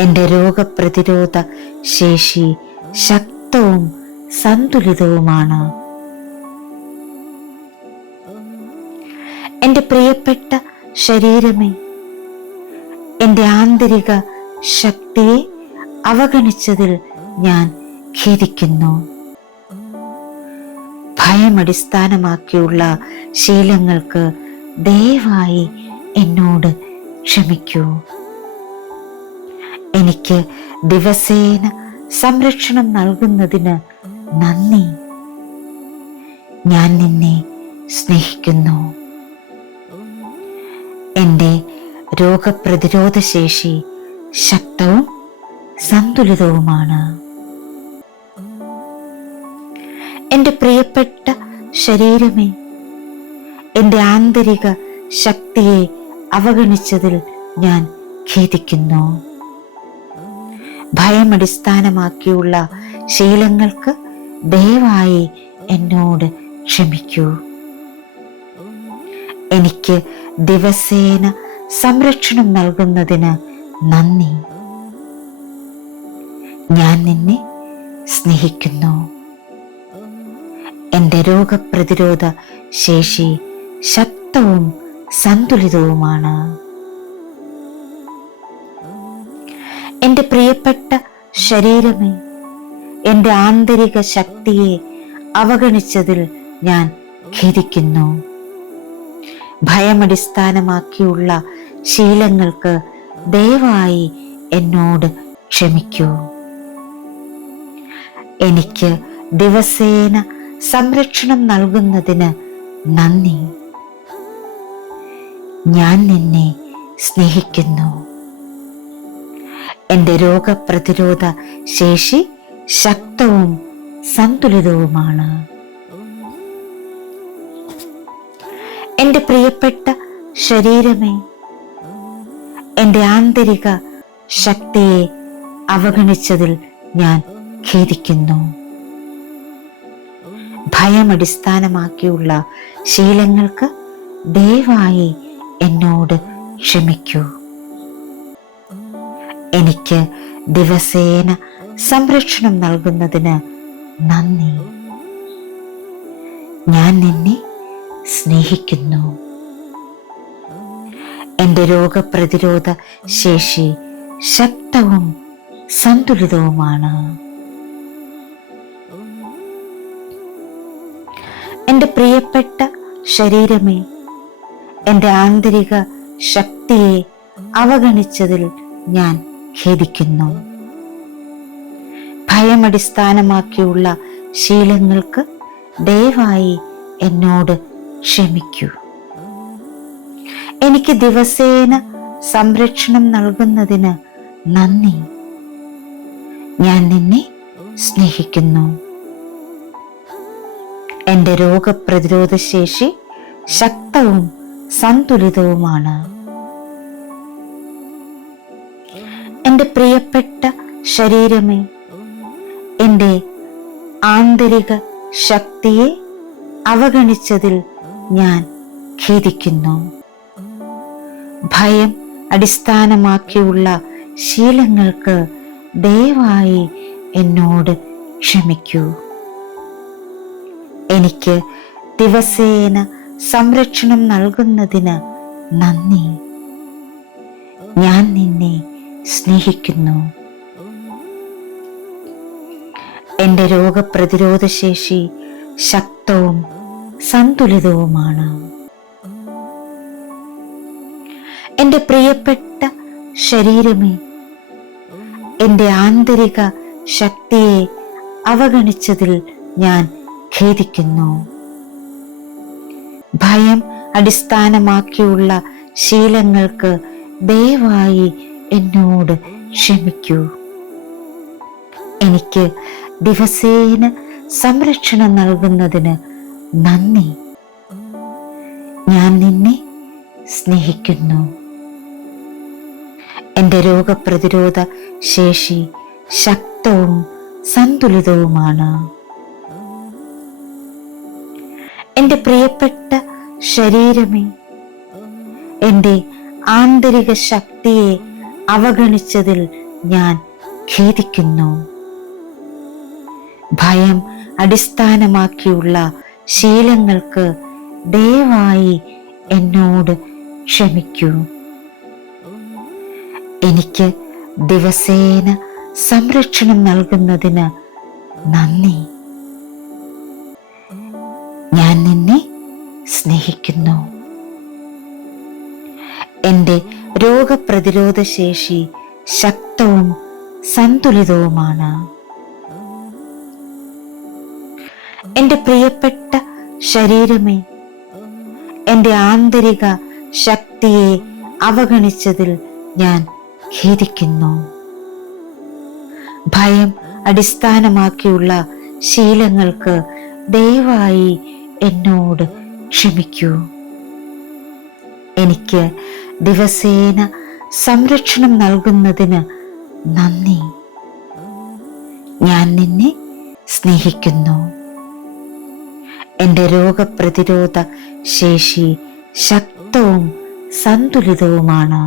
എൻ്റെ രോഗപ്രതിരോധ ശേഷി ശക്തവും സന്തുലിതവുമാണ്. എൻ്റെ പ്രിയപ്പെട്ട ശരീരമേ, എൻ്റെ ആന്തരിക ശക്തിയെ അവഗണിച്ചതിൽ ഞാൻ ഖേദിക്കുന്നു. ഭയമടിസ്ഥാനമാക്കിയുള്ള ശീലങ്ങൾക്ക് ദയവായി എന്നോട് ക്ഷമിക്കൂ. എനിക്ക് ദിവസേന സംരക്ഷണം നൽകുന്നതിന് നന്ദി. ഞാൻ നിന്നെ സ്നേഹിക്കുന്നു. എൻ്റെ രോഗപ്രതിരോധ ശേഷി ശക്തവും സന്തുലിതവുമാണ്. എൻ്റെ പ്രിയപ്പെട്ട ശരീരമേ, എൻ്റെ ആന്തരിക ശക്തിയെ അവഗണിച്ചതിൽ ഞാൻ ഖേദിക്കുന്നു. ഭയമടിസ്ഥാനമാക്കിയുള്ള ശീലങ്ങൾക്ക് ദയവായി എന്നോട് ക്ഷമിക്കൂ. എനിക്ക് ദിവസേന സംരക്ഷണം നൽകുന്നതിന് നന്ദി. ഞാൻ നിന്നെ സ്നേഹിക്കുന്നു. എൻ്റെ രോഗപ്രതിരോധ ശേഷി ശക്തവും സന്തുലിതവുമാണ്. എൻ്റെ പ്രിയപ്പെട്ട ശരീരമേ, എൻ്റെ ആന്തരിക ശക്തിയെ അവഗണിച്ചതിൽ ഞാൻ ഖേദിക്കുന്നു. ഭയമടിസ്ഥാനമാക്കിയുള്ള ശീലങ്ങൾക്ക് ദയവായി എന്നോട് ക്ഷമിക്കൂ. എനിക്ക് ദിവസേന സംരക്ഷണം നൽകുന്നതിന് നന്ദി. ഞാൻ നിന്നെ സ്നേഹിക്കുന്നു. എൻ്റെ രോഗപ്രതിരോധ ശേഷി ശക്തവും സന്തുലിതവുമാണ്. എൻ്റെ പ്രിയപ്പെട്ട ശരീരമേ, എൻ്റെ ആന്തരിക ശക്തിയെ അവഗണിച്ചതിൽ ഞാൻ ഖേദിക്കുന്നു. ഭയമടിസ്ഥാനമാക്കിയുള്ള ശീലങ്ങൾക്ക് ദയവായി എന്നോട് ക്ഷമിക്കൂ. എനിക്ക് ദിവസേന സംരക്ഷണം നൽകുന്നതിന് നന്ദി. ഞാൻ നിന്നെ സ്നേഹിക്കുന്നു. എൻ്റെ രോഗപ്രതിരോധ ശേഷി ശക്തവും സന്തുലിതവുമാണ്. എൻ്റെ പ്രിയപ്പെട്ട ശരീരമേ, എൻ്റെ ആന്തരിക ശക്തിയെ അവഗണിച്ചതിൽ ഞാൻ ഖേദിക്കുന്നു. ഭയമടിസ്ഥാനമാക്കിയുള്ള ശീലങ്ങൾക്ക് ദയവായി എന്നോട് ക്ഷമിക്കൂ. എനിക്ക് ദിവസേന സംരക്ഷണം നൽകുന്നതിന് നന്ദി. ഞാൻ നിന്നെ സ്നേഹിക്കുന്നു. എൻ്റെ രോഗപ്രതിരോധ ശേഷി ശക്തവും സന്തുലിതവുമാണ്. എൻ്റെ പ്രിയപ്പെട്ട ശരീരമേ, എൻ്റെ ആന്തരിക ശക്തിയെ അവഗണിച്ചതിൽ ഞാൻ ഖേദിക്കുന്നു. ഭയം അടിസ്ഥാനമാക്കിയുള്ള ശീലങ്ങൾക്ക് ദയവായി എന്നോട് ക്ഷമിക്കൂ. എനിക്ക് ദിവസേന സംരക്ഷണം നൽകുന്നതിന് നന്ദി. ഞാൻ നിന്നെ സ്നേഹിക്കുന്നു. എൻ്റെ രോഗപ്രതിരോധ ശേഷി ശക്തവും സന്തുലിതവുമാണ്. എൻ്റെ പ്രിയപ്പെട്ട ശരീരമേ, എൻ്റെ ആന്തരിക ശക്തിയെ അവഗണിച്ചതിൽ ഞാൻ ഖേദിക്കുന്നു. ഭയം അടിസ്ഥാനമാക്കിയുള്ള ശീലങ്ങൾക്ക് ദയവായി എന്നോട് ക്ഷമിക്കൂ. എനിക്ക് ദിവസേന സംരക്ഷണം നൽകുന്നതിന് നന്ദി. ഞാൻ നിന്നെ സ്നേഹിക്കുന്നു. എൻ്റെ രോഗപ്രതിരോധ ശേഷി ശക്തവും സന്തുലിതവുമാണ്. എൻ്റെ പ്രിയപ്പെട്ട ശരീരമേ, എൻ്റെ ആന്തരിക ശക്തിയെ അവഗണിച്ചതിൽ ഞാൻ ഖേദിക്കുന്നു. ഭയം അടിസ്ഥാനമാക്കിയുള്ള ശീലങ്ങൾക്ക് ദയവായി എന്നോട് ക്ഷമിക്കൂ. എനിക്ക് ദിവസേന സംരക്ഷണം നൽകുന്നതിന് നന്ദി. ഞാൻ നിന്നെ സ്നേഹിക്കുന്നു. എൻ്റെ രോഗപ്രതിരോധ ശേഷി ശക്തവും സന്തുലിതവുമാണ്. എൻ്റെ പ്രിയപ്പെട്ട ശരീരമേ, എൻ്റെ ആന്തരിക ശക്തിയെ അവഗണിച്ചതിൽ ഞാൻ ഖേദിക്കുന്നു. ഭയം അടിസ്ഥാനമാക്കിയുള്ള ശീലങ്ങൾക്ക് ദയവായി എന്നോട് ക്ഷമിക്കൂ. എനിക്ക് ദിവസേന സംരക്ഷണം നൽകുന്നതിന് നന്ദി. ഞാൻ നിന്നെ സ്നേഹിക്കുന്നു. എൻ്റെ രോഗപ്രതിരോധ ശേഷി ശക്തവും സന്തുലിതവുമാണ്.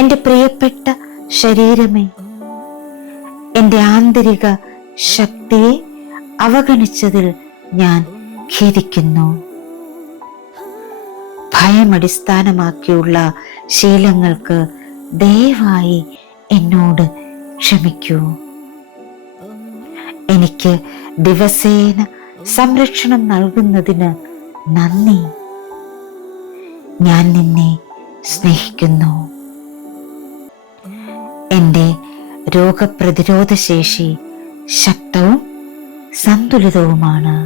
എൻ്റെ പ്രിയപ്പെട്ട ശരീരമേ, എൻ്റെ ആന്തരിക ശക്തിയെ അവഗണിച്ചതിൽ ഞാൻ ഖേദിക്കുന്നു. ഭയം അടിസ്ഥാനമാക്കിയുള്ള ശീലങ്ങൾക്ക് ദയവായി എന്നോട് ക്ഷമിക്കൂ. എനിക്ക് ദിവസേന സംരക്ഷണം നൽകുന്നതിന് നന്ദി. ഞാൻ നിന്നെ സ്നേഹിക്കുന്നു. എൻ്റെ രോഗപ്രതിരോധ ശേഷി ശക്തവും സന്തുലിതവുമാണ്.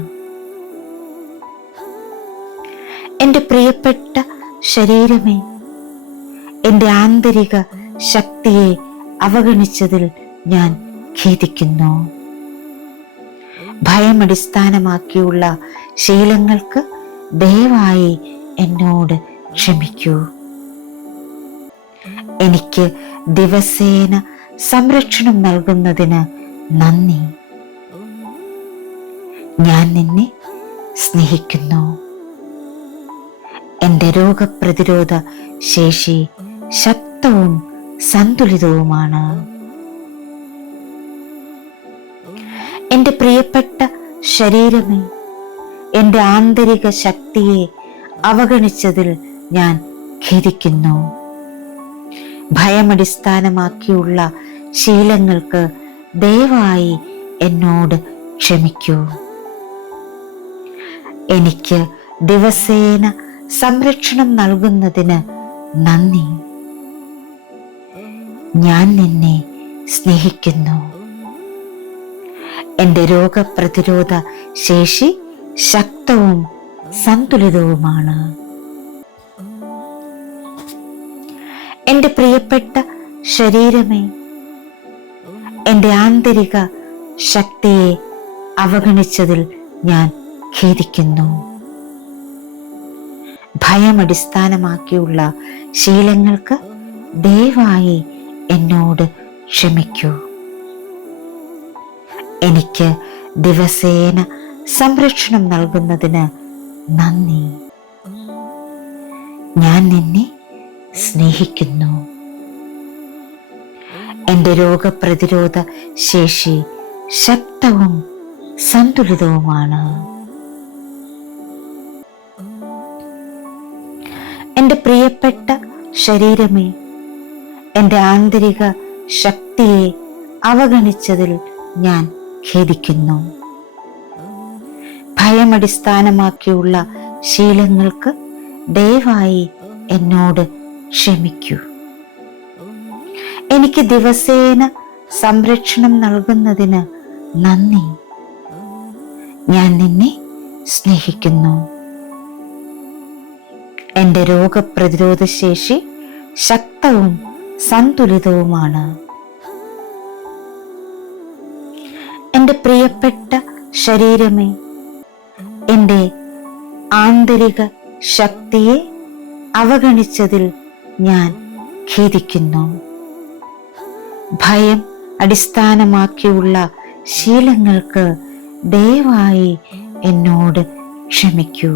എൻ്റെ പ്രിയപ്പെട്ട ശരീരമേ, എൻ്റെ ആന്തരിക ശക്തിയെ അവഗണിച്ചതിൽ ഞാൻ ഖേദിക്കുന്നു. ഭയം അടിസ്ഥാനമാക്കിയുള്ള ശീലങ്ങൾക്ക് ദയവായി എന്നോട് ക്ഷമിക്കൂ. എനിക്ക് ദിവസേന സംരക്ഷണം നൽകുന്നതിന് നന്ദി. ഞാൻ നിന്നെ സ്നേഹിക്കുന്നു. എൻ്റെ രോഗപ്രതിരോധ ശേഷി ശക്തവും സന്തുലിതവുമാണ്. എൻ്റെ പ്രിയപ്പെട്ട ശരീരമേ, എൻ്റെ ആന്തരിക ശക്തിയെ അവഗണിച്ചതിൽ ഞാൻ ഖേദിക്കുന്നു. ഭയമടിസ്ഥാനമാക്കിയുള്ള ശീലങ്ങൾക്ക് ദയവായി എന്നോട് ക്ഷമിക്കൂ. എനിക്ക് ദിവസേന സംരക്ഷണം നൽകുന്നതിന് നന്ദി. ഞാൻ നിന്നെ സ്നേഹിക്കുന്നു. എൻ്റെ രോഗപ്രതിരോധ ശേഷി ശക്തവും സന്തുലിതവുമാണ്. എൻ്റെ പ്രിയപ്പെട്ട ശരീരമേ, എൻ്റെ ആന്തരിക ശക്തിയെ അവഗണിച്ചതിൽ ഞാൻ ഖേദിക്കുന്നു. ഭയമടിസ്ഥാനമാക്കിയുള്ള ശീലങ്ങൾക്ക് ദയവായി എന്നോട് ക്ഷമിക്കൂ. എനിക്ക് ദിവസേന സംരക്ഷണം നൽകുന്നതിന് നന്ദി. ഞാൻ നിന്നെ സ്നേഹിക്കുന്നു. എൻ്റെ രോഗപ്രതിരോധ ശേഷി ശക്തവും സന്തുലിതവുമാണ്. എൻ്റെ പ്രിയപ്പെട്ട ശരീരമേ, എൻ്റെ ആന്തരിക ശക്തിയെ അവഗണിച്ചതിൽ ഞാൻ ഖേദിക്കുന്നു. ഭയമടിസ്ഥാനമാക്കിയുള്ള ശീലങ്ങൾക്ക് ദയവായി എന്നോട് ക്ഷമിക്കൂ. എനിക്ക് ദിവസേന സംരക്ഷണം നൽകുന്നതിന് നന്ദി. ഞാൻ നിന്നെ സ്നേഹിക്കുന്നു. എൻ്റെ രോഗപ്രതിരോധ ശേഷി ശക്തവും സന്തുലിതവുമാണ്. എൻ്റെ പ്രിയപ്പെട്ട ശരീരമേ, എൻ്റെ ആന്തരിക ശക്തിയെ അവഗണിച്ചതിൽ ഞാൻ ഖേദിക്കുന്നു. ഭയം അടിസ്ഥാനമാക്കിയുള്ള ശീലങ്ങൾക്ക് ദയവായി എന്നോട് ക്ഷമിക്കൂ.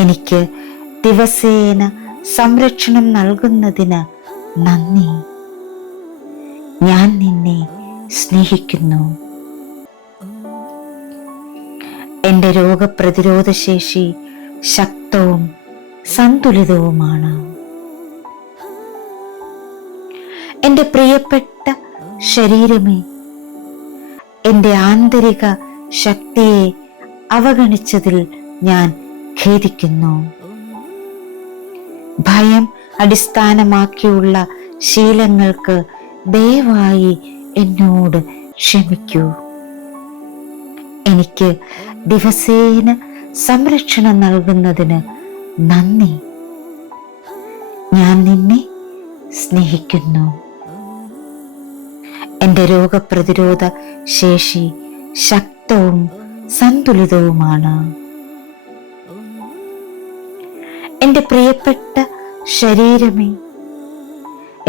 എനിക്ക് ദിവസേന സംരക്ഷണം നൽകുന്നതിന് നന്ദി. ഞാൻ നിന്നെ സ്നേഹിക്കുന്നു. എൻ്റെ രോഗപ്രതിരോധ ശേഷി ശക്തവും സന്തുലിതവുമാണ്. എൻ്റെ പ്രിയപ്പെട്ട ശരീരമേ, എൻ്റെ ആന്തരിക ശക്തിയെ അവഗണിച്ചതിൽ ഞാൻ ഖേദിക്കുന്നു. ഭയം അടിസ്ഥാനമാക്കിയുള്ള ശീലങ്ങൾക്ക് ദയവായി എന്നോട് ക്ഷമിക്കൂ. എനിക്ക് ദിവസേന സംരക്ഷണം നൽകുന്നതിന് നന്ദി. ഞാൻ നിന്നെ സ്നേഹിക്കുന്നു. എൻ്റെ രോഗപ്രതിരോധ ശേഷി ശക്തവും സന്തുലിതവുമാണ്. എൻ്റെ പ്രിയപ്പെട്ട ശരീരമേ,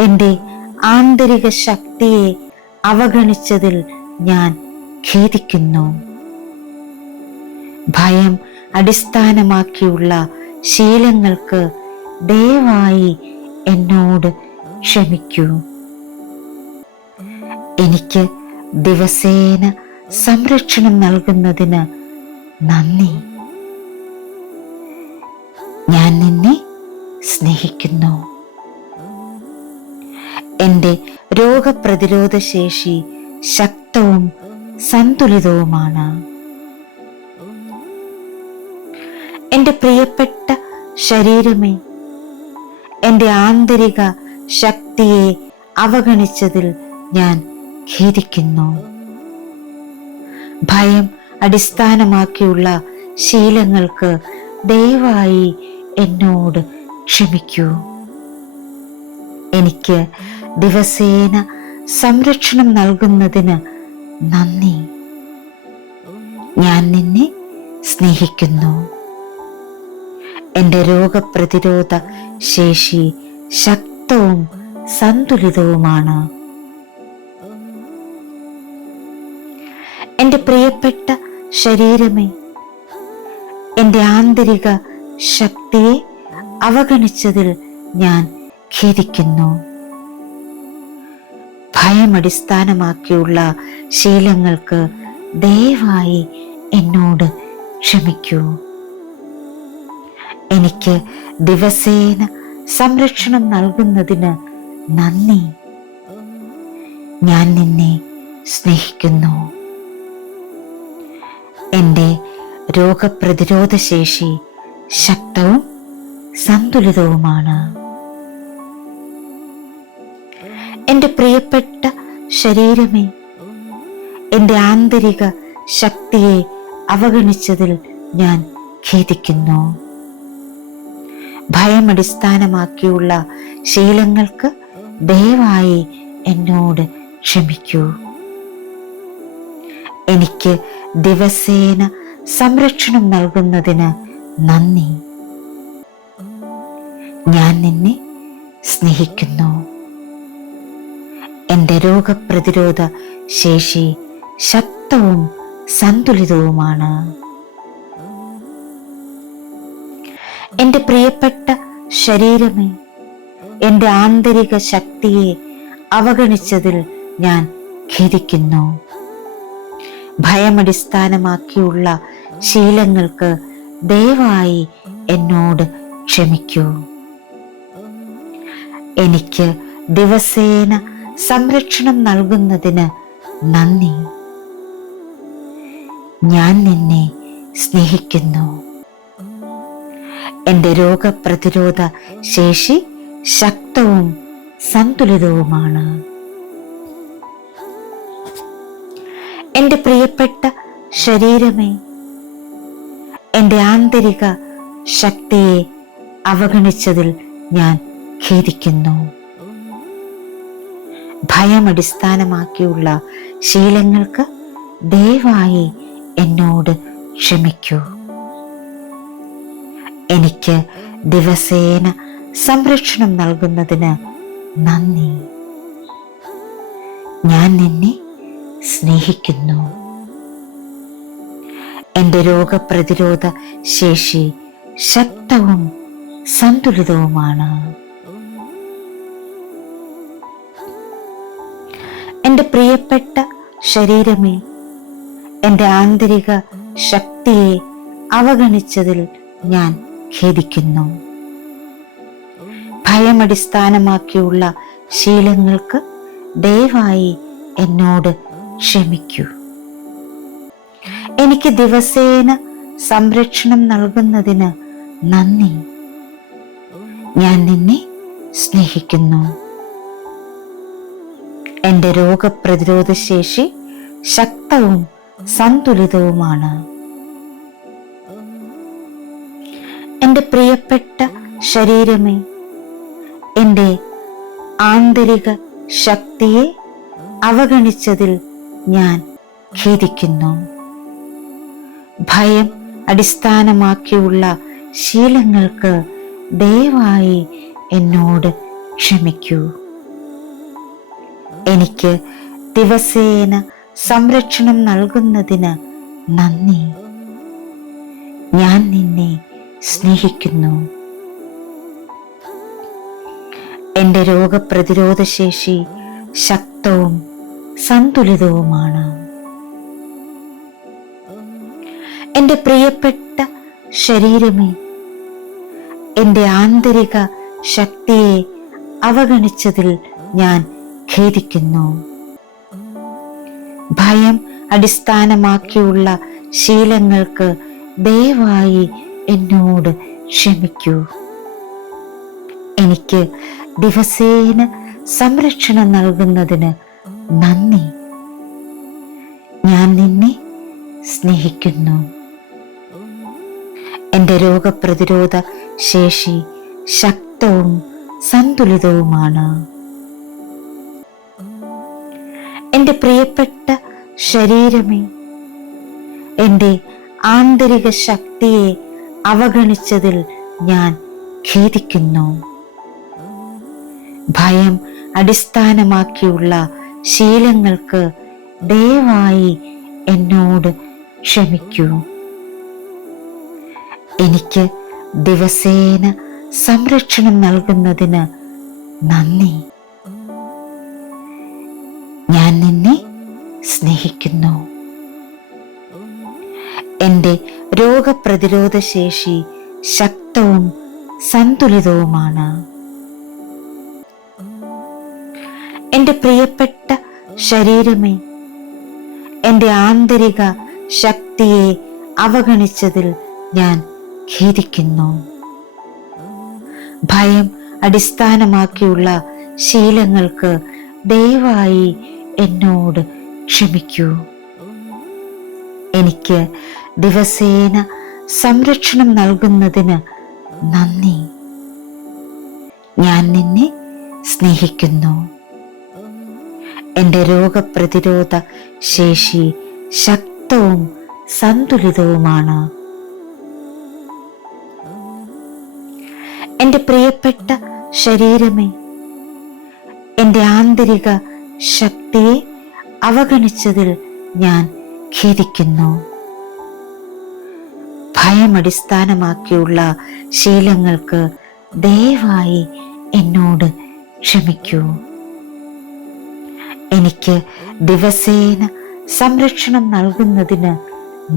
എൻ്റെ ആന്തരിക ശക്തിയെ അവഗണിച്ചതിൽ ഞാൻ ഖേദിക്കുന്നു. ഭയം അടിസ്ഥാനമാക്കിയുള്ള ശീലങ്ങൾക്ക് ദയവായി എന്നോട് ക്ഷമിക്കൂ. എനിക്ക് ദിവസേന സംരക്ഷണം നൽകുന്നതിന് നന്ദി. ഞാൻ നിന്നെ സ്നേഹിക്കുന്നു. എൻ്റെ രോഗപ്രതിരോധ ശേഷി ശക്തവും സന്തുലിതവുമാണ്. എൻ്റെ പ്രിയപ്പെട്ട ശരീരമേ, എൻ്റെ ആന്തരിക ശക്തിയെ അവഗണിച്ചതിൽ ഞാൻ ഖേദിക്കുന്നു. ഭയം അടിസ്ഥാനമാക്കിയുള്ള ശീലങ്ങൾക്ക് ദയവായി എന്നോട് ക്ഷമിക്കൂ. എനിക്ക് ദിവസേന സംരക്ഷണം നൽകുന്നതിന് നന്ദി. ഞാൻ നിന്നെ സ്നേഹിക്കുന്നു. എൻ്റെ രോഗപ്രതിരോധ ശേഷി ശക്തവും സന്തുലിതവുമാണ്. എൻ്റെ പ്രിയപ്പെട്ട ശരീരമേ, എൻ്റെ ആന്തരിക ശക്തിയെ അവഗണിച്ചതിൽ ഞാൻ ഖേദിക്കുന്നു. ഭയം അടിസ്ഥാനമാക്കിയുള്ള ശീലങ്ങൾക്ക് ദയവായി എന്നോട് ക്ഷമിക്കൂ. എനിക്ക് ദിവസേന സംരക്ഷണം നൽകുന്നതിന് നന്ദി. ഞാൻ നിന്നെ സ്നേഹിക്കുന്നു. എൻ്റെ രോഗപ്രതിരോധ ശേഷി ശക്തവും സന്തുലിതവുമാണ്. എൻ്റെ പ്രിയപ്പെട്ട ശരീരമേ, എൻ്റെ ആന്തരിക ശക്തിയെ അവഗണിച്ചതിൽ ഞാൻ ഖേദിക്കുന്നു. ഭയം അടിസ്ഥാനമാക്കിയുള്ള ശീലങ്ങൾക്ക് ദയവായി എന്നോട് ക്ഷമിക്കൂ. എനിക്ക് ദിവസേന സംരക്ഷണം നൽകുന്നതിന് നന്ദി. ഞാൻ നിന്നെ സ്നേഹിക്കുന്നു. എൻ്റെ രോഗപ്രതിരോധ ശേഷി ശക്തവും സന്തുലിതവുമാണ്. എൻ്റെ പ്രിയപ്പെട്ട ശരീരമേ, എൻ്റെ ആന്തരിക ശക്തിയെ അവഗണിച്ചതിൽ ഞാൻ ഖേദിക്കുന്നു. ഭയമടിസ്ഥാനമാക്കിയുള്ള ശീലങ്ങൾക്ക് ദയവായി എന്നോട് ക്ഷമിക്കൂ. എനിക്ക് ദിവസേന സംരക്ഷണം നൽകുന്നതിന് നന്ദി. ഞാൻ നിന്നെ സ്നേഹിക്കുന്നു. എൻ്റെ രോഗപ്രതിരോധ ശേഷി ശക്തവും സന്തുലിതവുമാണ്. എൻ്റെ പ്രിയപ്പെട്ട ശരീരമേ, എൻ്റെ ആന്തരിക ശക്തിയെ അവഗണിച്ചതിൽ ഞാൻ ഖേദിക്കുന്നു. ഭയമടിസ്ഥാനമാക്കിയുള്ള ശീലങ്ങൾക്ക് ദയവായി എന്നോട് ക്ഷമിക്കൂ. എനിക്ക് ദിവസേന സംരക്ഷണം നൽകുന്നതിന് നന്ദി. ഞാൻ നിന്നെ സ്നേഹിക്കുന്നു. എൻ്റെ രോഗപ്രതിരോധ ശേഷി ശക്തവും സന്തുലിതവുമാണ്. എൻ്റെ പ്രിയപ്പെട്ട ശരീരമേ, എൻ്റെ ആന്തരിക ശക്തിയെ അവഗണിച്ചതിൽ ഞാൻ ഖേദിക്കുന്നു. ഭയമടിസ്ഥാനമാക്കിയുള്ള ശീലങ്ങൾക്ക് ദയവായി എന്നോട് ക്ഷമിക്കൂ. എനിക്ക് ദിവസേന സംരക്ഷണം നൽകുന്നതിന് നന്ദി. ഞാൻ നിന്നെ സ്നേഹിക്കുന്നു. എൻ്റെ രോഗപ്രതിരോധ ശേഷി ശക്തവും സന്തുലിതവുമാണ്. എൻ്റെ പ്രിയപ്പെട്ട ശരീരമേ, എൻ്റെ ആന്തരിക ശക്തിയെ അവഗണിച്ചതിൽ ഞാൻ ഖേദിക്കുന്നു. ഭയം അടിസ്ഥാനമാക്കിയുള്ള ശീലങ്ങൾക്ക് ദയവായി എന്നോട് ക്ഷമിക്കൂ. എനിക്ക് ദിവസേന സംരക്ഷണം നൽകുന്നതിന് നന്ദി. ഞാൻ നിന്നെ സ്നേഹിക്കുന്നു. എൻ്റെ രോഗപ്രതിരോധ ശേഷി ശക്തവും സന്തുലിതവുമാണ്. എൻ്റെ പ്രിയപ്പെട്ട ശരീരമേ, എൻ്റെ ആന്തരിക ശക്തിയെ അവഗണിച്ചതിൽ ഞാൻ ഖേദിക്കുന്നു. ഭയം അടിസ്ഥാനമാക്കിയുള്ള ശീലങ്ങൾക്ക് ദയവായി എന്നോട് ക്ഷമിക്കൂ. എനിക്ക് ദിവസേന സംരക്ഷണം നൽകുന്നതിന് നന്ദി. ഞാൻ നിന്നെ സ്നേഹിക്കുന്നു. എൻ്റെ രോഗപ്രതിരോധ ശേഷി ശക്തവും സന്തുലിതവുമാണ്. എൻ്റെ പ്രിയപ്പെട്ട ശരീരമേ, എൻ്റെ ആന്തരിക ശക്തിയെ അവഗണിച്ചതിൽ ഞാൻ ഖേദിക്കുന്നു. ഭയം അടിസ്ഥാനമാക്കിയുള്ള ശീലങ്ങൾക്ക് ദയവായി എന്നോട് ക്ഷമിക്കൂ. എനിക്ക് ദിവസേന സംരക്ഷണം നൽകുന്നതിന് നന്ദി. ഞാൻ നിന്നെ സ്നേഹിക്കുന്നു. എൻ്റെ രോഗപ്രതിരോധ ശേഷി ശക്തവും സന്തുലിതവുമാണ്. എൻ്റെ പ്രിയപ്പെട്ട ശരീരമേ, എൻ്റെ ആന്തരിക ശക്തിയെ അവഗണിച്ചതിൽ ഞാൻ ഖേദിക്കുന്നു. ഭയം അടിസ്ഥാനമാക്കിയുള്ള ശീലങ്ങൾക്ക് ദയവായി എന്നോട് ക്ഷമിക്കൂ. എനിക്ക് ദിവസേന സംരക്ഷണം നൽകുന്നതിന് നന്ദി. ഞാൻ നിന്നെ സ്നേഹിക്കുന്നു. എൻ്റെ രോഗപ്രതിരോധ ശേഷി ശക്തവും സന്തുലിതവുമാണ്. എൻ്റെ പ്രിയപ്പെട്ട ശരീരമേ, എൻ്റെ ആന്തരിക ശക്തിയെ അവഗണിച്ചതിൽ ഞാൻ ഖേദിക്കുന്നു. ഭയം അടിസ്ഥാനമാക്കിയുള്ള ശീലങ്ങൾക്ക് ദയവായി എന്നോട് ക്ഷമിക്കൂ. എനിക്ക് ദിവസേന സംരക്ഷണം നൽകുന്നതിന്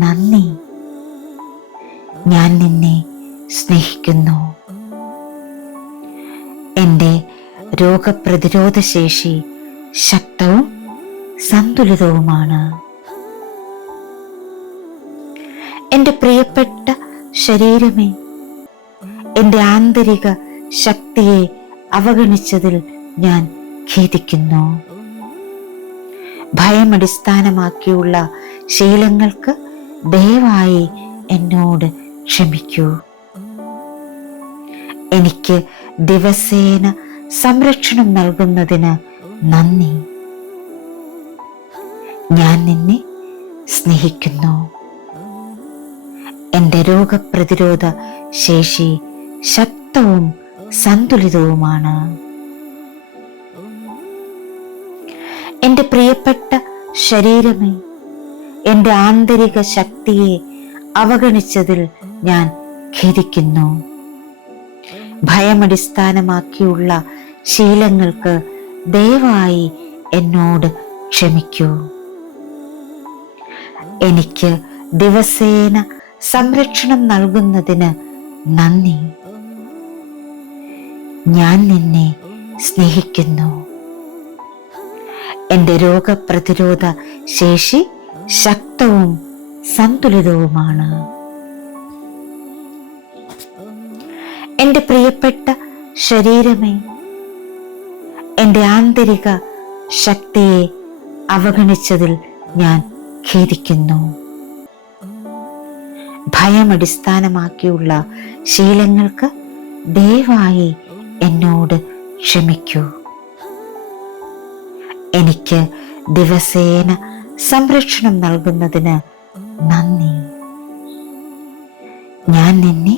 നന്ദി. ഞാൻ നിന്നെ സ്നേഹിക്കുന്നു. എൻ്റെ രോഗപ്രതിരോധ ശേഷി ശക്തവും സന്തുലിതവുമാണ്. എൻ്റെ പ്രിയപ്പെട്ട ശരീരമേ, എൻ്റെ ആന്തരിക ശക്തിയെ അവഗണിച്ചതിൽ ഞാൻ ഖേദിക്കുന്നു. ഭയം അടിസ്ഥാനമാക്കിയുള്ള ശീലങ്ങൾക്ക് ദയവായി എന്നോട് ക്ഷമിക്കൂ. എനിക്ക് ദിവസേന സംരക്ഷണം നൽകുന്നതിന് നന്ദി. ഞാൻ നിന്നെ സ്നേഹിക്കുന്നു. എൻ്റെ രോഗപ്രതിരോധ ശേഷി ശക്തവും സന്തുലിതവുമാണ്. എൻ്റെ പ്രിയപ്പെട്ട ശരീരമേ, എൻ്റെ ആന്തരിക ശക്തിയെ അവഗണിച്ചതിൽ ഞാൻ ഖേദിക്കുന്നു. ഭയമടിസ്ഥാനമാക്കിയുള്ള ശീലങ്ങൾക്ക് ദയവായി എന്നോട് ക്ഷമിക്കൂ. എനിക്ക് ദിവസേന സംരക്ഷണം നൽകുന്നതിന് നന്ദി. ഞാൻ നിന്നെ സ്നേഹിക്കുന്നു. എൻ്റെ രോഗപ്രതിരോധ ശേഷി ശക്തവും സന്തുലിതവുമാണ്. എൻ്റെ പ്രിയപ്പെട്ട ശരീരമേ, എൻ്റെ ആന്തരിക ശക്തിയെ അവഗണിച്ചതിൽ ഞാൻ ഖേദിക്കുന്നു. ഭയം അടിസ്ഥാനമാക്കിയുള്ള ശീലങ്ങൾക്ക് ദയവായി എന്നോട് ക്ഷമിക്കൂ. എനിക്ക് ദിവസേന സംരക്ഷണം നൽകുന്നതിന് നന്ദി. ഞാൻ നിന്നെ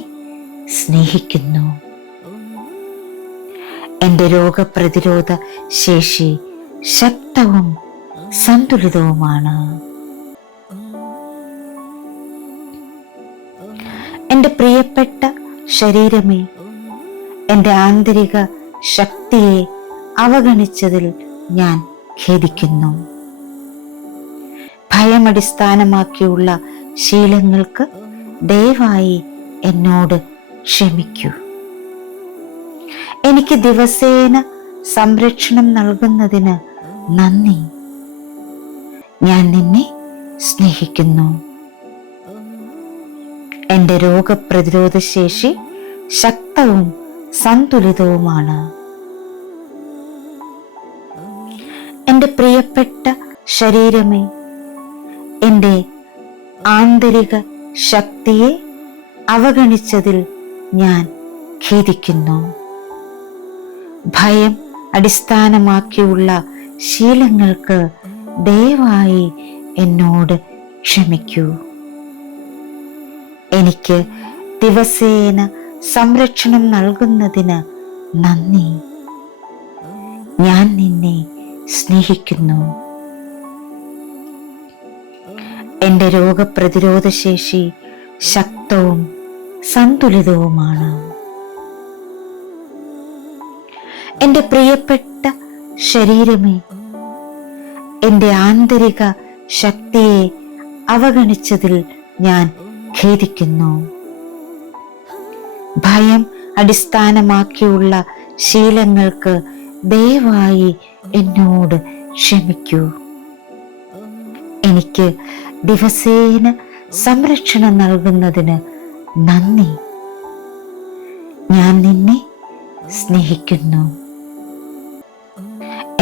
സ്നേഹിക്കുന്നു. എൻ്റെ രോഗപ്രതിരോധ ശേഷി ശക്തവും സന്തുലിതവുമാണ്. എൻ്റെ പ്രിയപ്പെട്ട ശരീരമേ, എൻ്റെ ആന്തരിക ശക്തിയെ അവഗണിച്ചതിൽ ഞാൻ ഖേദിക്കുന്നു. ഭയം അടിസ്ഥാനമാക്കിയുള്ള ശീലങ്ങൾക്ക് ദയവായി എന്നോട് ക്ഷമിക്കൂ. എനിക്ക് ദിവസേന സംരക്ഷണം നൽകുന്നതിന് നന്ദി. ഞാൻ നിന്നെ സ്നേഹിക്കുന്നു. എൻ്റെ രോഗപ്രതിരോധ ശേഷി ശക്തവും സന്തുലിതവുമാണ്. എൻ്റെ പ്രിയപ്പെട്ട ശരീരമേ, എൻ്റെ ആന്തരിക ശക്തിയെ അവഗണിച്ചതിൽ ഞാൻ ഖേദിക്കുന്നു. ഭയം അടിസ്ഥാനമാക്കിയുള്ള ശീലങ്ങൾക്ക് ദയവായി എന്നോട് ക്ഷമിക്കൂ. എനിക്ക് ദിവസേന സംരക്ഷണം നൽകുന്നതിന് നന്ദി. ഞാൻ നിന്നെ സ്നേഹിക്കുന്നു. എൻ്റെ രോഗപ്രതിരോധ ശേഷി ശക്തവും സന്തുലിതവുമാണ്. എൻ്റെ പ്രിയപ്പെട്ട ശരീരമേ, എൻ്റെ ആന്തരിക ശക്തിയെ അവഗണിച്ചതിൽ ഞാൻ ഖേദിക്കുന്നു. ഭയം അടിസ്ഥാനമാക്കിയുള്ള ശീലങ്ങൾക്ക് ദയവായി എന്നോട് ക്ഷമിക്കൂ. എനിക്ക് ദിവസേന സംരക്ഷണം നൽകുന്നതിന് നന്ദി. ഞാൻ നിന്നെ സ്നേഹിക്കുന്നു.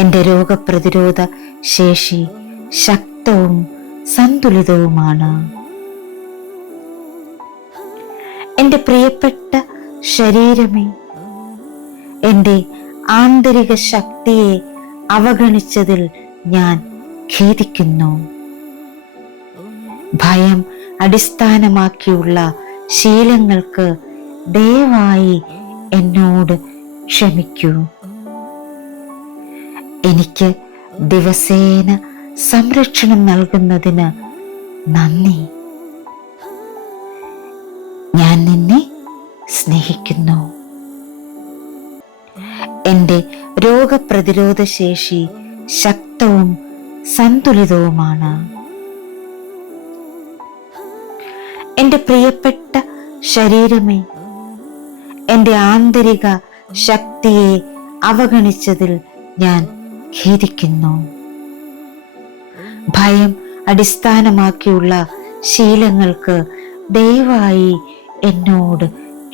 എൻ്റെ രോഗപ്രതിരോധ ശേഷി ശക്തവും സന്തുലിതവുമാണ്. എൻ്റെ പ്രിയപ്പെട്ട ശരീരമേ, എൻ്റെ ആന്തരിക ശക്തിയെ അവഗണിച്ചതിൽ ഞാൻ ഖേദിക്കുന്നു. ഭയം അടിസ്ഥാനമാക്കിയുള്ള ശീലങ്ങൾക്ക് ദയവായി എന്നോട് ക്ഷമിക്കൂ. എനിക്ക് ദിവസേന സംരക്ഷണം നൽകുന്നതിന് നന്ദി. ഞാൻ നിന്നെ സ്നേഹിക്കുന്നു. എൻ്റെ രോഗപ്രതിരോധ ശേഷി ശക്തവും സന്തുലിതവുമാണ്. എൻ്റെ പ്രിയപ്പെട്ട ശരീരമേ, എൻ്റെ ആന്തരിക ശക്തിയെ അവഗണിച്ചതിൽ ഞാൻ ഖേദിക്കുന്നു. ഭയം അടിസ്ഥാനമാക്കിയുള്ള ശീലങ്ങൾക്ക് ദയവായി എന്നോട്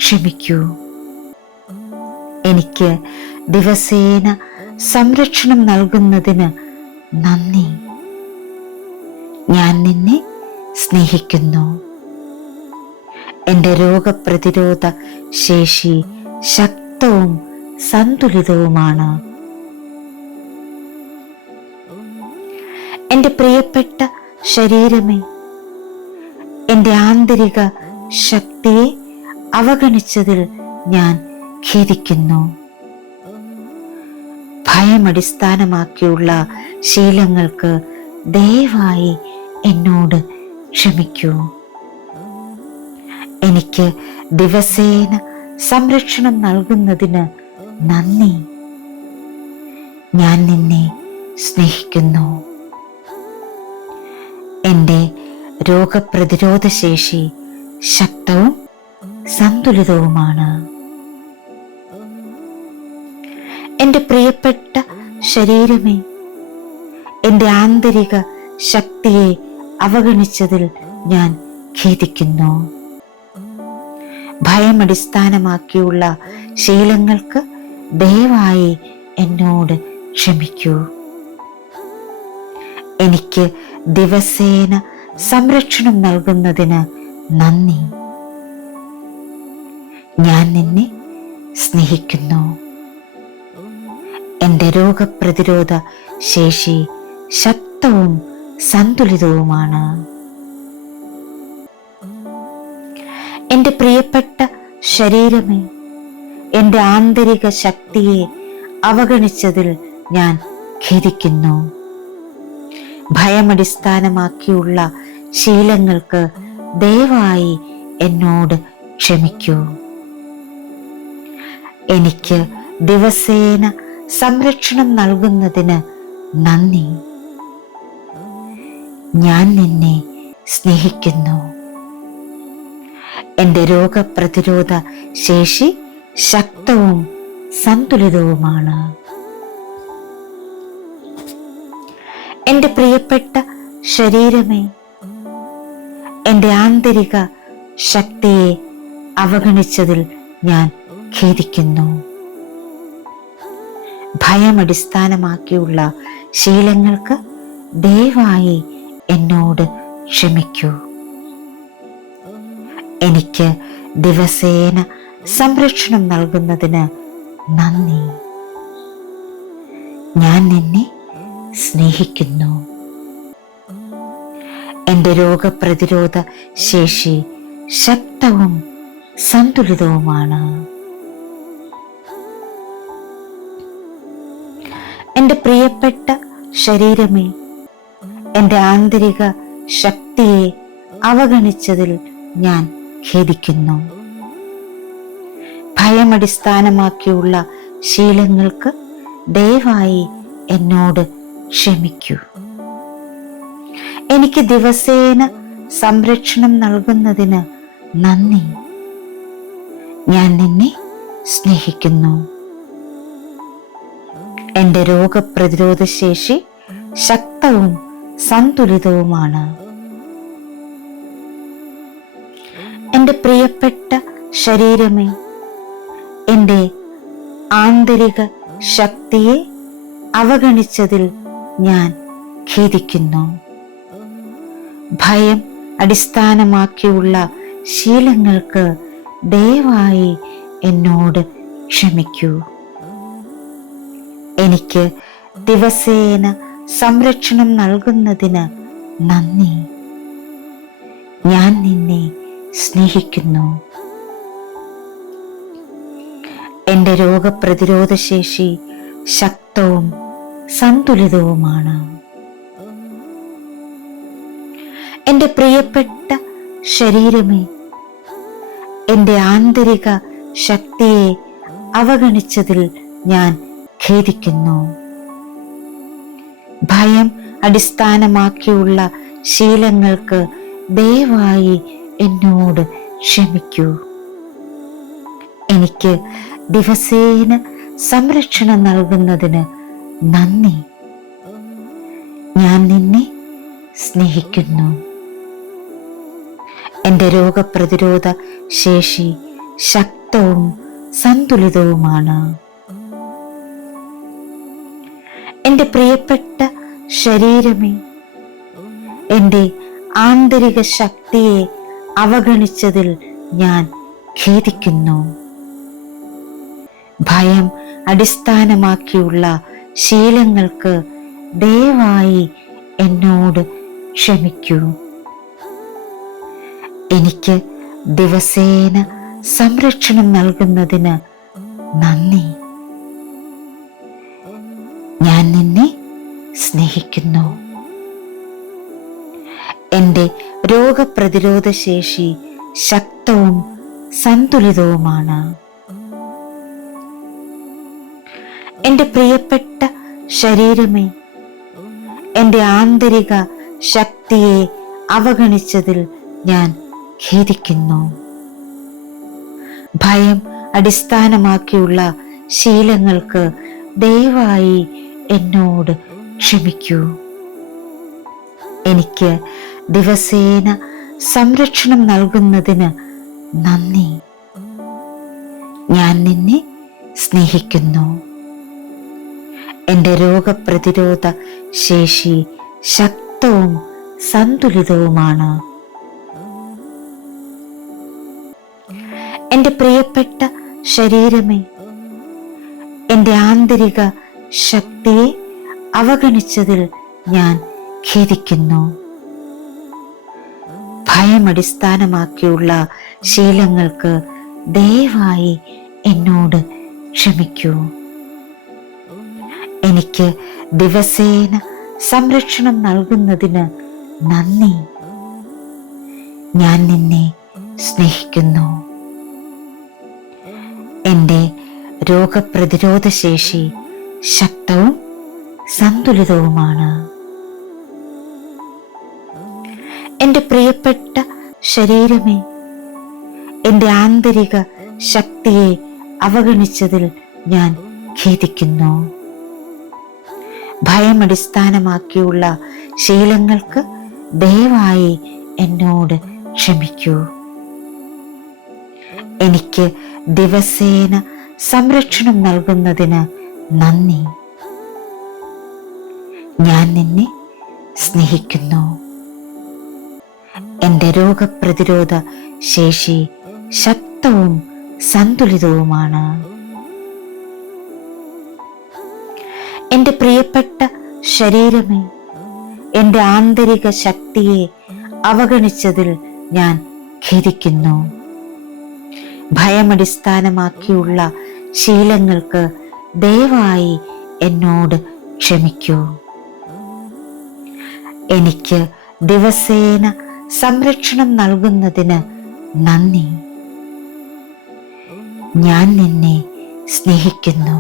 ക്ഷമിക്കൂ. എനിക്ക് ദിവസേന സംരക്ഷണം നൽകുന്നതിന് നന്ദി. ഞാൻ നിന്നെ സ്നേഹിക്കുന്നു. എൻ്റെ രോഗപ്രതിരോധ ശേഷി ശക്തവും സന്തുലിതവുമാണ്. എൻ്റെ പ്രിയപ്പെട്ട ശരീരമേ, എൻ്റെ ആന്തരിക ശക്തിയെ അവഗണിച്ചതിൽ ഞാൻ ഖേദിക്കുന്നു. ഭയം അടിസ്ഥാനമാക്കിയുള്ള ശീലങ്ങൾക്ക് ദയവായി എന്നോട് ക്ഷമിക്കൂ. എനിക്ക് ദിവസേന സംരക്ഷണം നൽകുന്നതിന് നന്ദി. ഞാൻ നിന്നെ സ്നേഹിക്കുന്നു. എൻ്റെ രോഗപ്രതിരോധ ശേഷി ശക്തവും സന്തുലിതവുമാണ്. എൻ്റെ പ്രിയപ്പെട്ട ശരീരമേ, എൻ്റെ ആന്തരിക ശക്തിയെ അവഗണിച്ചതിൽ ഞാൻ ഖേദിക്കുന്നു. ഭയം അടിസ്ഥാനമാക്കിയുള്ള ശീലങ്ങൾക്ക് ദയവായി എന്നോട് ക്ഷമിക്കൂ. എനിക്ക് ദിവസേന സംരക്ഷണം നൽകുന്നതിന് നന്ദി. ഞാൻ നിന്നെ സ്നേഹിക്കുന്നു. എൻ്റെ രോഗപ്രതിരോധ ശേഷി ശക്തവും സന്തുലിതവുമാണ്. എൻ്റെ പ്രിയപ്പെട്ട ശരീരമേ, എൻ്റെ ആന്തരിക ശക്തിയെ അവഗണിച്ചതിൽ ഞാൻ ഖേദിക്കുന്നു. ഭയമടിസ്ഥാനമാക്കിയുള്ള ശീലങ്ങൾക്ക് ദയവായി എന്നോട് ക്ഷമിക്കൂ. എനിക്ക് ദിവസേന സംരക്ഷണം നൽകുന്നതിന് നന്ദി. ഞാൻ നിന്നെ സ്നേഹിക്കുന്നു. എൻ്റെ രോഗപ്രതിരോധ ശേഷി ശക്തവും സന്തുലിതവുമാണ്. എൻ്റെ പ്രിയപ്പെട്ട ശരീരമേ, എൻ്റെ ആന്തരിക ശക്തിയെ അവഗണിച്ചതിൽ ഞാൻ ഖേദിക്കുന്നു. ഭയമടിസ്ഥാനമാക്കിയുള്ള ശീലങ്ങൾക്ക് ദയവായി എന്നോട് ക്ഷമിക്കൂ. എനിക്ക് ദിവസേന സംരക്ഷണം നൽകുന്നതിന് നന്ദി. ഞാൻ നിന്നെ സ്നേഹിക്കുന്നു. എൻ്റെ രോഗപ്രതിരോധ ശേഷി ശക്തവും സന്തുലിതവുമാണ്. എൻ്റെ പ്രിയപ്പെട്ട ശരീരമേ, എൻ്റെ ആന്തരിക ശക്തിയെ അവഗണിച്ചതിൽ ഞാൻ ഖേദിക്കുന്നു. ഭയമടിസ്ഥാനമാക്കിയുള്ള ശീലങ്ങൾക്ക് ദയവായി എന്നോട് ക്ഷമിക്കൂ. എനിക്ക് ദിവസേന സംരക്ഷണം നൽകുന്നതിന് നന്ദി. ഞാൻ നിന്നെ സ്നേഹിക്കുന്നു. എൻ്റെ രോഗപ്രതിരോധ ശേഷി ശക്തവും സന്തുലിതവുമാണ്. എൻ്റെ പ്രിയപ്പെട്ട ശരീരമേ, എൻ്റെ ആന്തരിക ശക്തിയെ അവഗണിച്ചതിൽ ഞാൻ ഖേദിക്കുന്നു. ഭയം അടിസ്ഥാനമാക്കിയുള്ള ശീലങ്ങൾക്ക് ദയവായി എന്നോട് ക്ഷമിക്കൂ. എനിക്ക് ദിവസേന സംരക്ഷണം നൽകുന്നതിന് നന്ദി. ഞാൻ നിന്നെ സ്നേഹിക്കുന്നു. എൻ്റെ രോഗപ്രതിരോധ ശേഷി ശക്തവും സന്തുലിതവുമാണ്. എൻ്റെ പ്രിയപ്പെട്ട ശരീരമേ, എൻ്റെ ആന്തരിക ശക്തിയെ അവഗണിച്ചതിൽ ഞാൻ ഖേദിക്കുന്നു. ഭയം അടിസ്ഥാനമാക്കിയുള്ള ശീലങ്ങൾക്ക് ദയവായി എന്നോട് ക്ഷമിക്കൂ. എനിക്ക് ദിവസേന സംരക്ഷണം നൽകുന്നതിന് നന്ദി. ഞാൻ നിന്നെ സ്നേഹിക്കുന്നു. എൻ്റെ രോഗപ്രതിരോധ ശേഷി ശക്തവും സന്തുലിതവുമാണ്. എൻ്റെ പ്രിയപ്പെട്ട ശരീരമേ, എൻ്റെ ആന്തരിക ശക്തിയെ അവഗണിച്ചതിൽ ഞാൻ ഖേദിക്കുന്നു. ഭയം അടിസ്ഥാനമാക്കിയുള്ള ശീലങ്ങൾക്ക് ദയവായി എന്നോട് ക്ഷമിക്കൂ. എനിക്ക് ദിവസേന സംരക്ഷണം നൽകുന്നതിന് നന്ദി. ഞാൻ നിന്നെ സ്നേഹിക്കുന്നു. എൻ്റെ രോഗപ്രതിരോധ ശേഷി ശക്തവും സന്തുലിതവുമാണ്. എൻ്റെ പ്രിയപ്പെട്ട ശരീരമേ, എൻ്റെ ആന്തരിക ശക്തിയെ അവഗണിച്ചതിൽ ഞാൻ ഖേദിക്കുന്നു. ഭയം അടിസ്ഥാനമാക്കിയുള്ള ശീലങ്ങൾക്ക് ദയവായി എന്നോട് ക്ഷമിക്കൂ. എനിക്ക് ദിവസേന സംരക്ഷണം നൽകുന്നതിന് നന്ദി. ഞാൻ നിന്നെ സ്നേഹിക്കുന്നു. എൻ്റെ രോഗപ്രതിരോധ ശേഷി ശക്തവും സന്തുലിതവുമാണ്. എൻ്റെ പ്രിയപ്പെട്ട ശരീരമേ, എൻ്റെ ആന്തരിക ശക്തിയെ അവഗണിച്ചതിൽ ഞാൻ ഖേദിക്കുന്നു. ഭയമടിസ്ഥാനമാക്കിയുള്ള ശീലങ്ങൾക്ക് ദയവായി എന്നോട് ക്ഷമിക്കൂ. എനിക്ക് ദിവസേന സംരക്ഷണം നൽകുന്നതിന് നന്ദി. ഞാൻ നിന്നെ സ്നേഹിക്കുന്നു. എൻ്റെ രോഗപ്രതിരോധ ശേഷി ശക്തവും സന്തുലിതവുമാണ്. എൻ്റെ പ്രിയപ്പെട്ട ശരീരമേ, എൻ്റെ ആന്തരിക ശക്തിയെ അവഗണിച്ചതിൽ ഞാൻ ഖേദിക്കുന്നു. ഭയമടിസ്ഥാനമാക്കിയുള്ള ശീലങ്ങൾക്ക് ദയവായി എന്നോട് ക്ഷമിക്കൂ. എനിക്ക് ദിവസേന സംരക്ഷണം നൽകുന്നതിന് നന്ദി. ഞാൻ നിന്നെ സ്നേഹിക്കുന്നു. എൻ്റെ രോഗപ്രതിരോധ ശേഷി ശക്തവും സന്തുലിതവുമാണ്. എൻ്റെ പ്രിയപ്പെട്ട ശരീരമേ, എൻ്റെ ആന്തരിക ശക്തിയെ അവഗണിച്ചതിൽ ഞാൻ ഖേദിക്കുന്നു. ഭയമടിസ്ഥാനമാക്കിയുള്ള ശീലങ്ങൾക്ക് ദയവായി എന്നോട് ക്ഷമിക്കൂ. എനിക്ക് ദിവസേന സംരക്ഷണം നൽകുന്നതിന് നന്ദി. ഞാൻ നിന്നെ സ്നേഹിക്കുന്നു.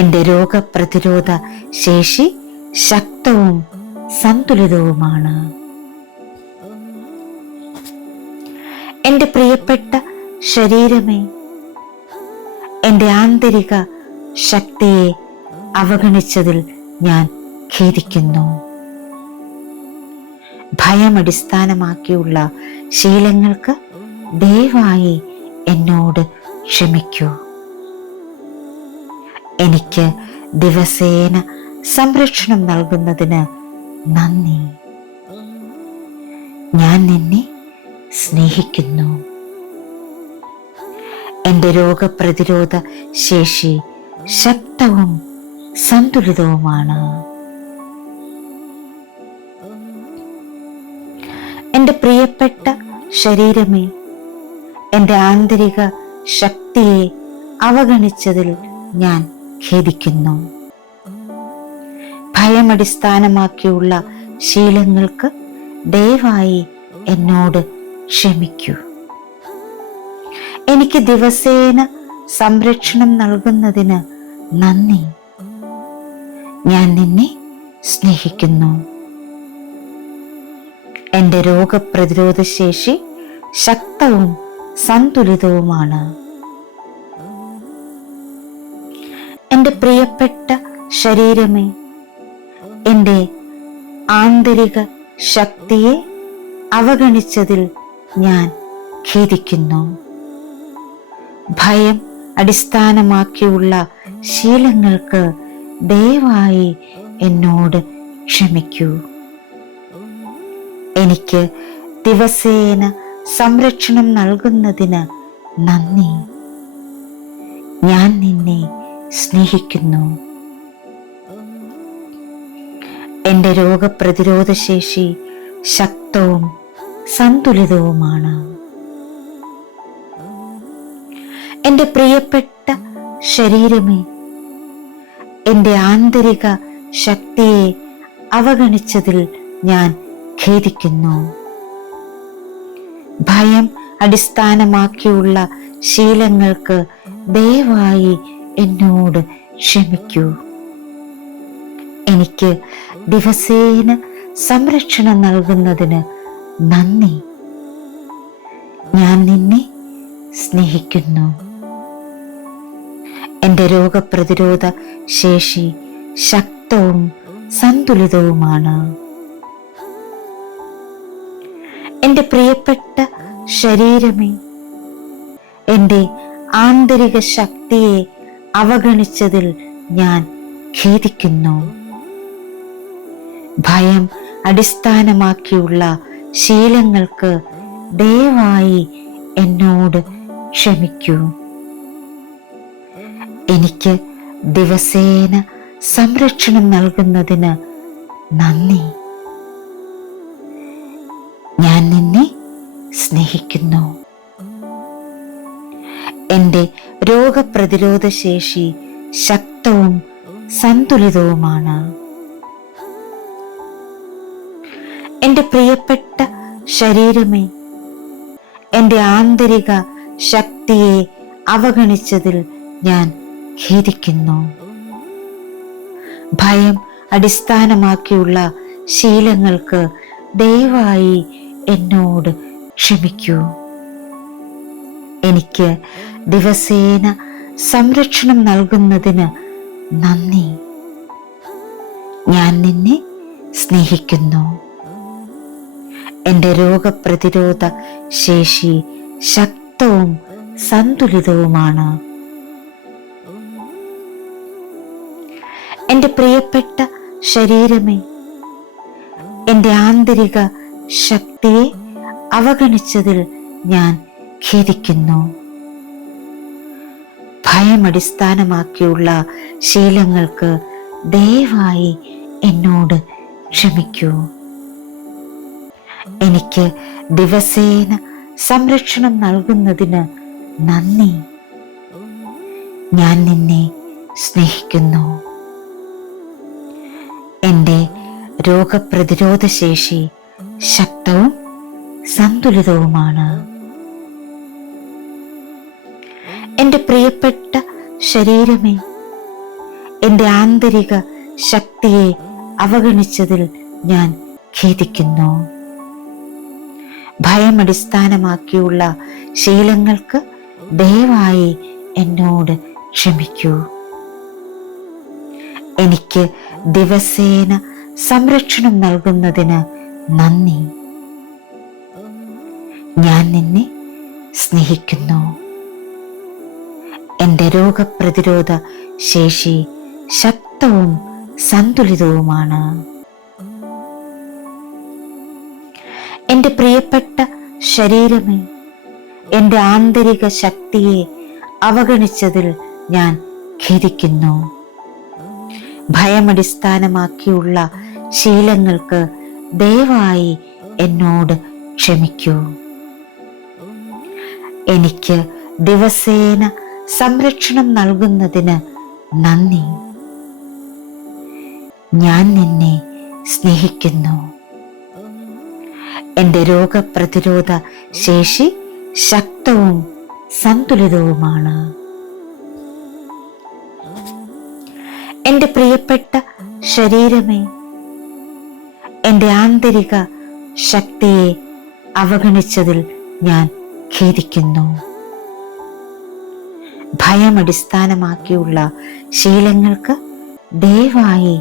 എൻ്റെ രോഗപ്രതിരോധ ശേഷി ശക്തവും സന്തുലിതവുമാണ്. എൻ്റെ പ്രിയപ്പെട്ട ശരീരമേ, എൻ്റെ ആന്തരിക ശക്തിയെ അവഗണിച്ചതിൽ ഞാൻ ഖേദിക്കുന്നു. ഭയമടിസ്ഥാനമാക്കിയുള്ള ശീലങ്ങൾക്ക് ദയവായി എന്നോട് ക്ഷമിക്കൂ. എനിക്ക് ദിവസേന സംരക്ഷണം നൽകുന്നതിന് നന്ദി. ഞാൻ നിന്നെ സ്നേഹിക്കുന്നു. എൻ്റെ രോഗപ്രതിരോധ ശേഷി ശക്തവും സന്തുലിതവുമാണ്. എൻ്റെ പ്രിയപ്പെട്ട ശരീരമേ, എൻ്റെ ആന്തരിക ശക്തിയെ അവഗണിച്ചതിൽ ഞാൻ ഖേദിക്കുന്നു. ഭയമടിസ്ഥാനമാക്കിയുള്ള ശീലങ്ങൾക്ക് ദയവായി എന്നോട് ക്ഷമിക്കൂ. എനിക്ക് ദിവസേന സംരക്ഷണം നൽകുന്നതിന് നന്ദി. ഞാൻ നിന്നെ സ്നേഹിക്കുന്നു. എൻ്റെ രോഗപ്രതിരോധ ശേഷി ശക്തവും സന്തുലിതവുമാണ്. എൻ്റെ പ്രിയപ്പെട്ട ശരീരമേ, എൻ്റെ ആന്തരിക ശക്തിയെ അവഗണിച്ചതിൽ ഞാൻ ഖേദിക്കുന്നു. ഭയം അടിസ്ഥാനമാക്കിയുള്ള ശീലങ്ങൾക്ക് ദയവായി എന്നോട് ക്ഷമിക്കൂ. എനിക്ക് ദിവസേന സംരക്ഷണം നൽകുന്നതിന് നന്ദി. ഞാൻ നിന്നെ സ്നേഹിക്കുന്നു. എൻ്റെ രോഗപ്രതിരോധ ശേഷി ശക്തവും സന്തുലിതവുമാണ്. എൻ്റെ പ്രിയപ്പെട്ട ശരീരമേ, എൻ്റെ ആന്തരിക ശക്തിയെ അവഗണിച്ചതിൽ ഞാൻ ഖേദിക്കുന്നു. ഭയം അടിസ്ഥാനമാക്കിയുള്ള ശീലങ്ങൾക്ക് ദയവായി എന്നോട് ക്ഷമിക്കൂ. എനിക്ക് ദിവസേന സംരക്ഷണം നൽകുന്നതിന് നന്ദി. ഞാൻ നിന്നെ സ്നേഹിക്കുന്നു. എൻ്റെ രോഗപ്രതിരോധ ശേഷി ശക്തവും സന്തുലിതവുമാണ്. എൻ്റെ പ്രിയപ്പെട്ട ശരീരമേ, എൻ്റെ ആന്തരിക ശക്തിയെ അവഗണിച്ചതിൽ ഞാൻ ഖേദിക്കുന്നു. ഭയം അടിസ്ഥാനമാക്കിയുള്ള ശീലങ്ങൾക്ക് ദയവായി എന്നോട് ക്ഷമിക്കൂ. എനിക്ക് ദിവസേന സംരക്ഷണം നൽകുന്നതിന് നന്ദി. ഞാൻ നിന്നെ സ്നേഹിക്കുന്നു. എൻ്റെ രോഗപ്രതിരോധ ശേഷി ശക്തവും സന്തുലിതവുമാണ്. എൻ്റെ പ്രിയപ്പെട്ട ശരീരമേ, എൻ്റെ ആന്തരിക ശക്തിയെ അവഗണിച്ചതിൽ ഞാൻ ഖേദിക്കുന്നു. ഭയം അടിസ്ഥാനമാക്കിയുള്ള ശീലങ്ങൾക്ക് ദയവായി എന്നോട് ക്ഷമിക്കൂ. എനിക്ക് ദിവസേന സംരക്ഷണം നൽകുന്നതിന് നന്ദി. ഞാൻ നിന്നെ സ്നേഹിക്കുന്നു. എൻ്റെ രോഗപ്രതിരോധ ശേഷി ശക്തവും സന്തുലിതവുമാണ്. എൻ്റെ പ്രിയപ്പെട്ട ശരീരമേ, എൻ്റെ ആന്തരിക ശക്തിയെ അവഗണിച്ചതിൽ ഞാൻ ഖേദിക്കുന്നു. ഭയം അടിസ്ഥാനമാക്കിയുള്ള ശീലങ്ങൾക്ക് ദയവായി എന്നോട് ക്ഷമിക്കൂ. എനിക്ക് ദിവസേന സംരക്ഷണം നൽകുന്നതിന് നന്ദി. ഞാൻ നിന്നെ സ്നേഹിക്കുന്നു. എൻ്റെ രോഗപ്രതിരോധ ശേഷി ശക്തവും സന്തുലിതവുമാണ്. എൻ്റെ പ്രിയപ്പെട്ട ശരീരമേ, എൻ്റെ ആന്തരിക ശക്തിയെ അവഗണിച്ചതിൽ ഞാൻ ഖേദിക്കുന്നു. ഭയം അടിസ്ഥാനമാക്കിയുള്ള ശീലങ്ങൾക്ക് ദയവായി എന്നോട് ക്ഷമിക്കൂ. എനിക്ക് ദിവസേന സംരക്ഷണം നൽകുന്നതിന് നന്ദി. ഞാൻ നിന്നെ സ്നേഹിക്കുന്നു. എൻ്റെ രോഗപ്രതിരോധ ശേഷി ശക്തവും സന്തുലിതവുമാണ്. എൻ്റെ പ്രിയപ്പെട്ട ശരീരമേ, എൻ്റെ ആന്തരിക ശക്തിയെ അവഗണിച്ചതിൽ ഞാൻ ഖേദിക്കുന്നു. ഭയമടിസ്ഥാനമാക്കിയുള്ള ശീലങ്ങൾക്ക് ദയവായി എന്നോട് ക്ഷമിക്കൂ. എനിക്ക് ദിവസേന സംരക്ഷണം നൽകുന്നതിന് നന്ദി. ഞാൻ നിന്നെ സ്നേഹിക്കുന്നു. എൻ്റെ രോഗപ്രതിരോധ ശേഷി ശക്തവും സന്തുലിതവുമാണ്. എൻ്റെ പ്രിയപ്പെട്ട ശരീരമേ, എൻ്റെ ആന്തരിക ശക്തിയെ അവഗണിച്ചതിൽ ഞാൻ ഖേദിക്കുന്നു. ഭയമടിസ്ഥാനമാക്കിയുള്ള ശീലങ്ങൾക്ക് ദയവായി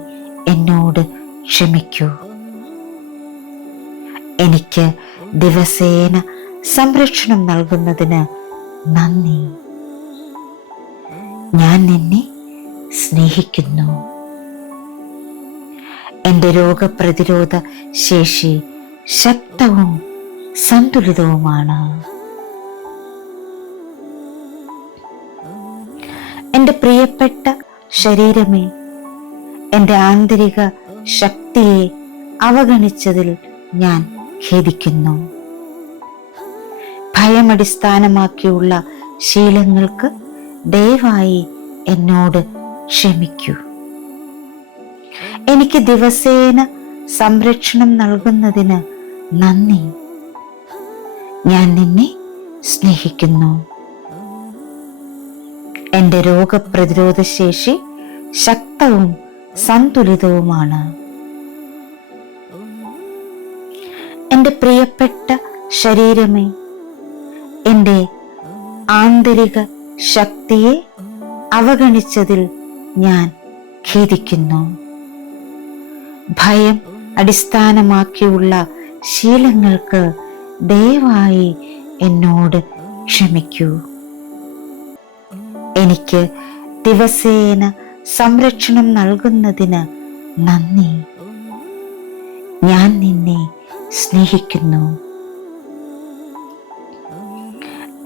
എന്നോട് ക്ഷമിക്കൂ. എനിക്ക് ദിവസേന സംരക്ഷണം നൽകുന്നതിന് നന്ദി. ഞാൻ നിന്നെ സ്നേഹിക്കുന്നു. എൻ്റെ രോഗപ്രതിരോധ ശേഷി ശക്തവും സന്തുലിതവുമാണ്. എൻ്റെ പ്രിയപ്പെട്ട ശരീരമേ, എൻ്റെ ആന്തരിക ശക്തിയെ അവഗണിച്ചതിൽ ഞാൻ ഖേദിക്കുന്നു. ഭയമടിസ്ഥാനമാക്കിയുള്ള ശീലങ്ങൾക്ക് ദയവായി എന്നോട് ക്ഷമിക്കൂ. എനിക്ക് ദിവസേന സംരക്ഷണം നൽകുന്നതിന് നന്ദി. ഞാൻ നിന്നെ സ്നേഹിക്കുന്നു. എൻ്റെ രോഗപ്രതിരോധ ശേഷി ശക്തവും സന്തുലിതവുമാണ്. എൻ്റെ പ്രിയപ്പെട്ട ശരീരമേ, എൻ്റെ ആന്തരിക ശക്തിയെ അവഗണിച്ചതിൽ ഞാൻ ഖേദിക്കുന്നു. ഭയം അടിസ്ഥാനമാക്കിയുള്ള ശീലങ്ങൾക്ക് ദയവായി എന്നോട് ക്ഷമിക്കൂ. എനിക്ക് ദിവസേന സംരക്ഷണം നൽകുന്നതിന് നന്ദി. ഞാൻ നിന്നെ സ്നേഹിക്കുന്നു.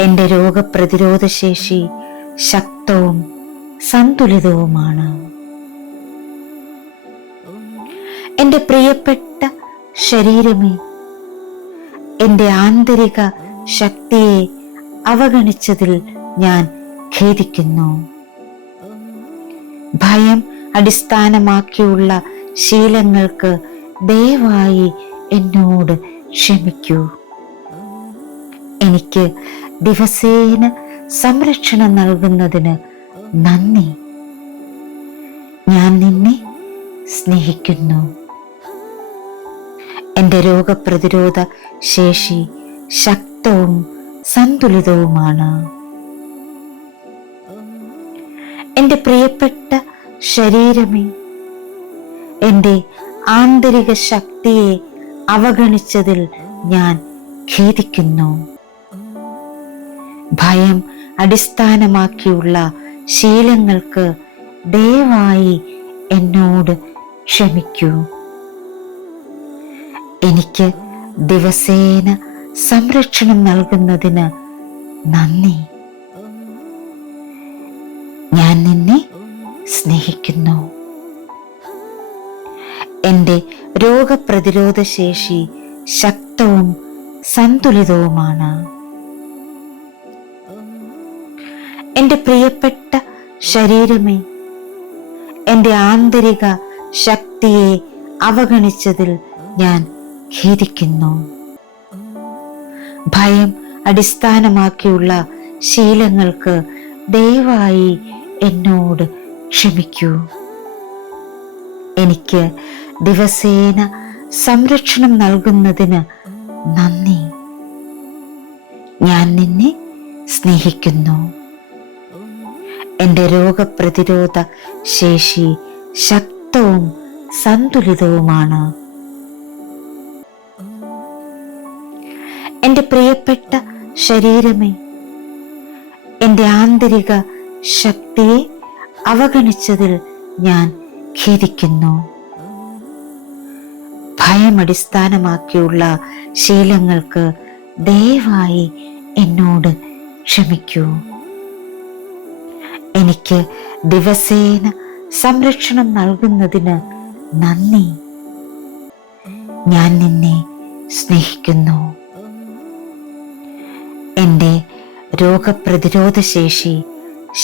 എൻ്റെ രോഗപ്രതിരോധ ശേഷി ശക്തവും സന്തുലിതവുമാണ്. എൻ്റെ പ്രിയപ്പെട്ട ശരീരമേ, എൻ്റെ ആന്തരിക ശക്തിയെ അവഗണിച്ചതിൽ ഞാൻ ഖേദിക്കുന്നു. ഭയം അടിസ്ഥാനമാക്കിയുള്ള ശീലങ്ങൾക്ക് ദയവായി എന്നോട് ക്ഷമിക്കൂ. എനിക്ക് ദിവസേന സംരക്ഷണം നൽകുന്നതിന് നന്ദി. ഞാൻ നിന്നെ സ്നേഹിക്കുന്നു. എൻ്റെ രോഗപ്രതിരോധ ശേഷി ശക്തവും സന്തുലിതവുമാണ്. എൻ്റെ പ്രിയപ്പെട്ട ശരീരമേ, എൻ്റെ ആന്തരിക ശക്തിയെ അവഗണിച്ചതിൽ ഞാൻ ഖേദിക്കുന്നു. ഭയം അടിസ്ഥാനമാക്കിയുള്ള ശീലങ്ങൾക്ക് ദയവായി എന്നോട് ക്ഷമിക്കൂ. എനിക്ക് ദിവസേന സംരക്ഷണം നൽകുന്നതിന് നന്ദി. ഞാൻ നിന്നെ സ്നേഹിക്കുന്നു. എൻ്റെ രോഗപ്രതിരോധ ശേഷി ശക്തവും സന്തുലിതവുമാണ്. എൻ്റെ പ്രിയപ്പെട്ട ശരീരമേ, എൻ്റെ ആന്തരിക ശക്തിയെ അവഗണിച്ചതിൽ ഞാൻ ഖേദിക്കുന്നു. ഭയം അടിസ്ഥാനമാക്കിയുള്ള ശീലങ്ങൾക്ക് ദയവായി എന്നോട് ക്ഷമിക്കൂ. എനിക്ക് ദിവസേന സംരക്ഷണം നൽകുന്നതിന് നന്ദി. ഞാൻ നിന്നെ സ്നേഹിക്കുന്നു. എൻ്റെ രോഗപ്രതിരോധ ശേഷി ശക്തവും സന്തുലിതവുമാണ്. എൻ്റെ പ്രിയപ്പെട്ട ശരീരമേ, എൻ്റെ ആന്തരിക ശക്തിയെ അവഗണിച്ചതിൽ ഞാൻ ഖേദിക്കുന്നു. ഭയം അടിസ്ഥാനമാക്കിയുള്ള ശീലങ്ങൾക്ക് ദയവായി എന്നോട് ക്ഷമിക്കൂ. എനിക്ക് ദിവസേന സംരക്ഷണം നൽകുന്നതിന് നന്ദി. ഞാൻ നിന്നെ സ്നേഹിക്കുന്നു. എൻ്റെ രോഗപ്രതിരോധ ശേഷി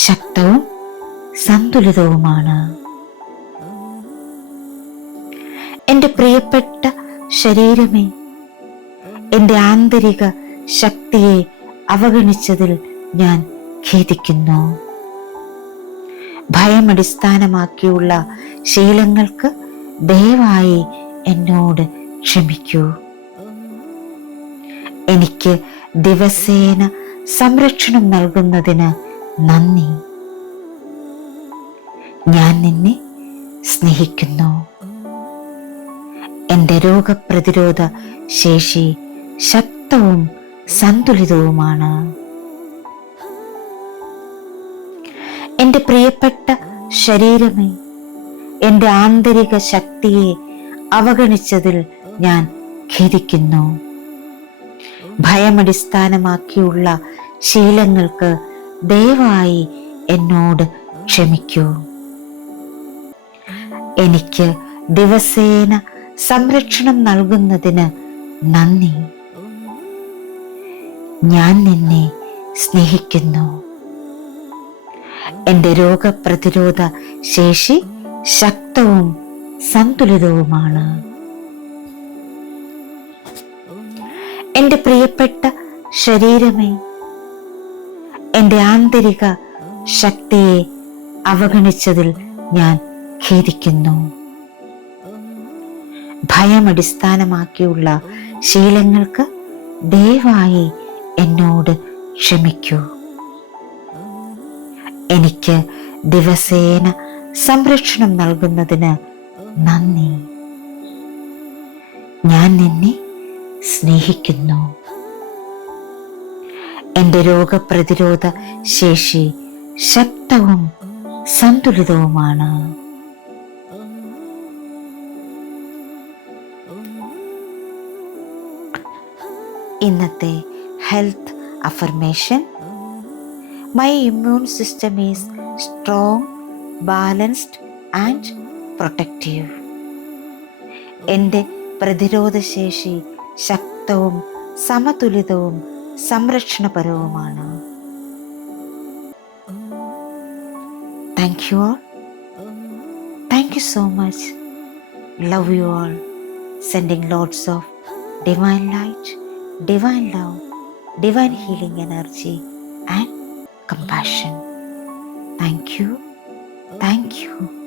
ശക്തവും സന്തുലിതവുമാണ്. എൻ്റെ പ്രിയപ്പെട്ട ശരീരമേ, എൻ്റെ ആന്തരിക ശക്തിയെ അവഗണിച്ചതിൽ ഞാൻ ഖേദിക്കുന്നു. ഭയം അടിസ്ഥാനമാക്കിയുള്ള ശീലങ്ങൾക്ക് ദയവായി എന്നോട് ക്ഷമിക്കൂ. എനിക്ക് ദിവസേന സംരക്ഷണം നൽകുന്നതിന് നന്ദി. ഞാൻ നിന്നെ സ്നേഹിക്കുന്നു. എൻ്റെ രോഗപ്രതിരോധ ശേഷി ശക്തവും സന്തുലിതവുമാണ്. എൻ്റെ പ്രിയപ്പെട്ട ശരീരമേ, എൻ്റെ ആന്തരിക ശക്തിയെ അവഗണിച്ചതിൽ ഞാൻ ഖേദിക്കുന്നു. ഭയമടിസ്ഥാനമാക്കിയുള്ള ശീലങ്ങൾക്ക് ദയവായി എന്നോട് ക്ഷമിക്കൂ. എനിക്ക് ദിവസേന സംരക്ഷണം നൽകുന്നതിന് നന്ദി. ഞാൻ നിന്നെ സ്നേഹിക്കുന്നു. എൻ്റെ രോഗപ്രതിരോധ ശേഷി ശക്തവും സന്തുലിതവുമാണ്. എൻ്റെ പ്രിയപ്പെട്ട ശരീരമേ, എൻ്റെ ആന്തരിക ശക്തിയെ അവഗണിച്ചതിൽ ഞാൻ ഖേദിക്കുന്നു. ഭയമടിസ്ഥാനമാക്കിയുള്ള ശീലങ്ങൾക്ക് ദയവായി എന്നോട് ക്ഷമിക്കൂ. എനിക്ക് ദിവസേന സംരക്ഷണം നൽകുന്നതിന് നന്ദി. ഞാൻ നിന്നെ സ്നേഹിക്കുന്നു. എൻ്റെ രോഗപ്രതിരോധ ശേഷി ശക്തവും സന്തുലിതവുമാണ്. ഇന്നത്തെ health affirmation: my immune system is strong, balanced and protective. എൻ്റെ പ്രതിരോധശേഷി ശക്തവും സമതുലിതവും സംരക്ഷണപരവുമാണ്. Thank you all. Thank you so much. Love you all. Sending lots of divine light, divine love, divine healing energy and compassion. Thank you. Thank you.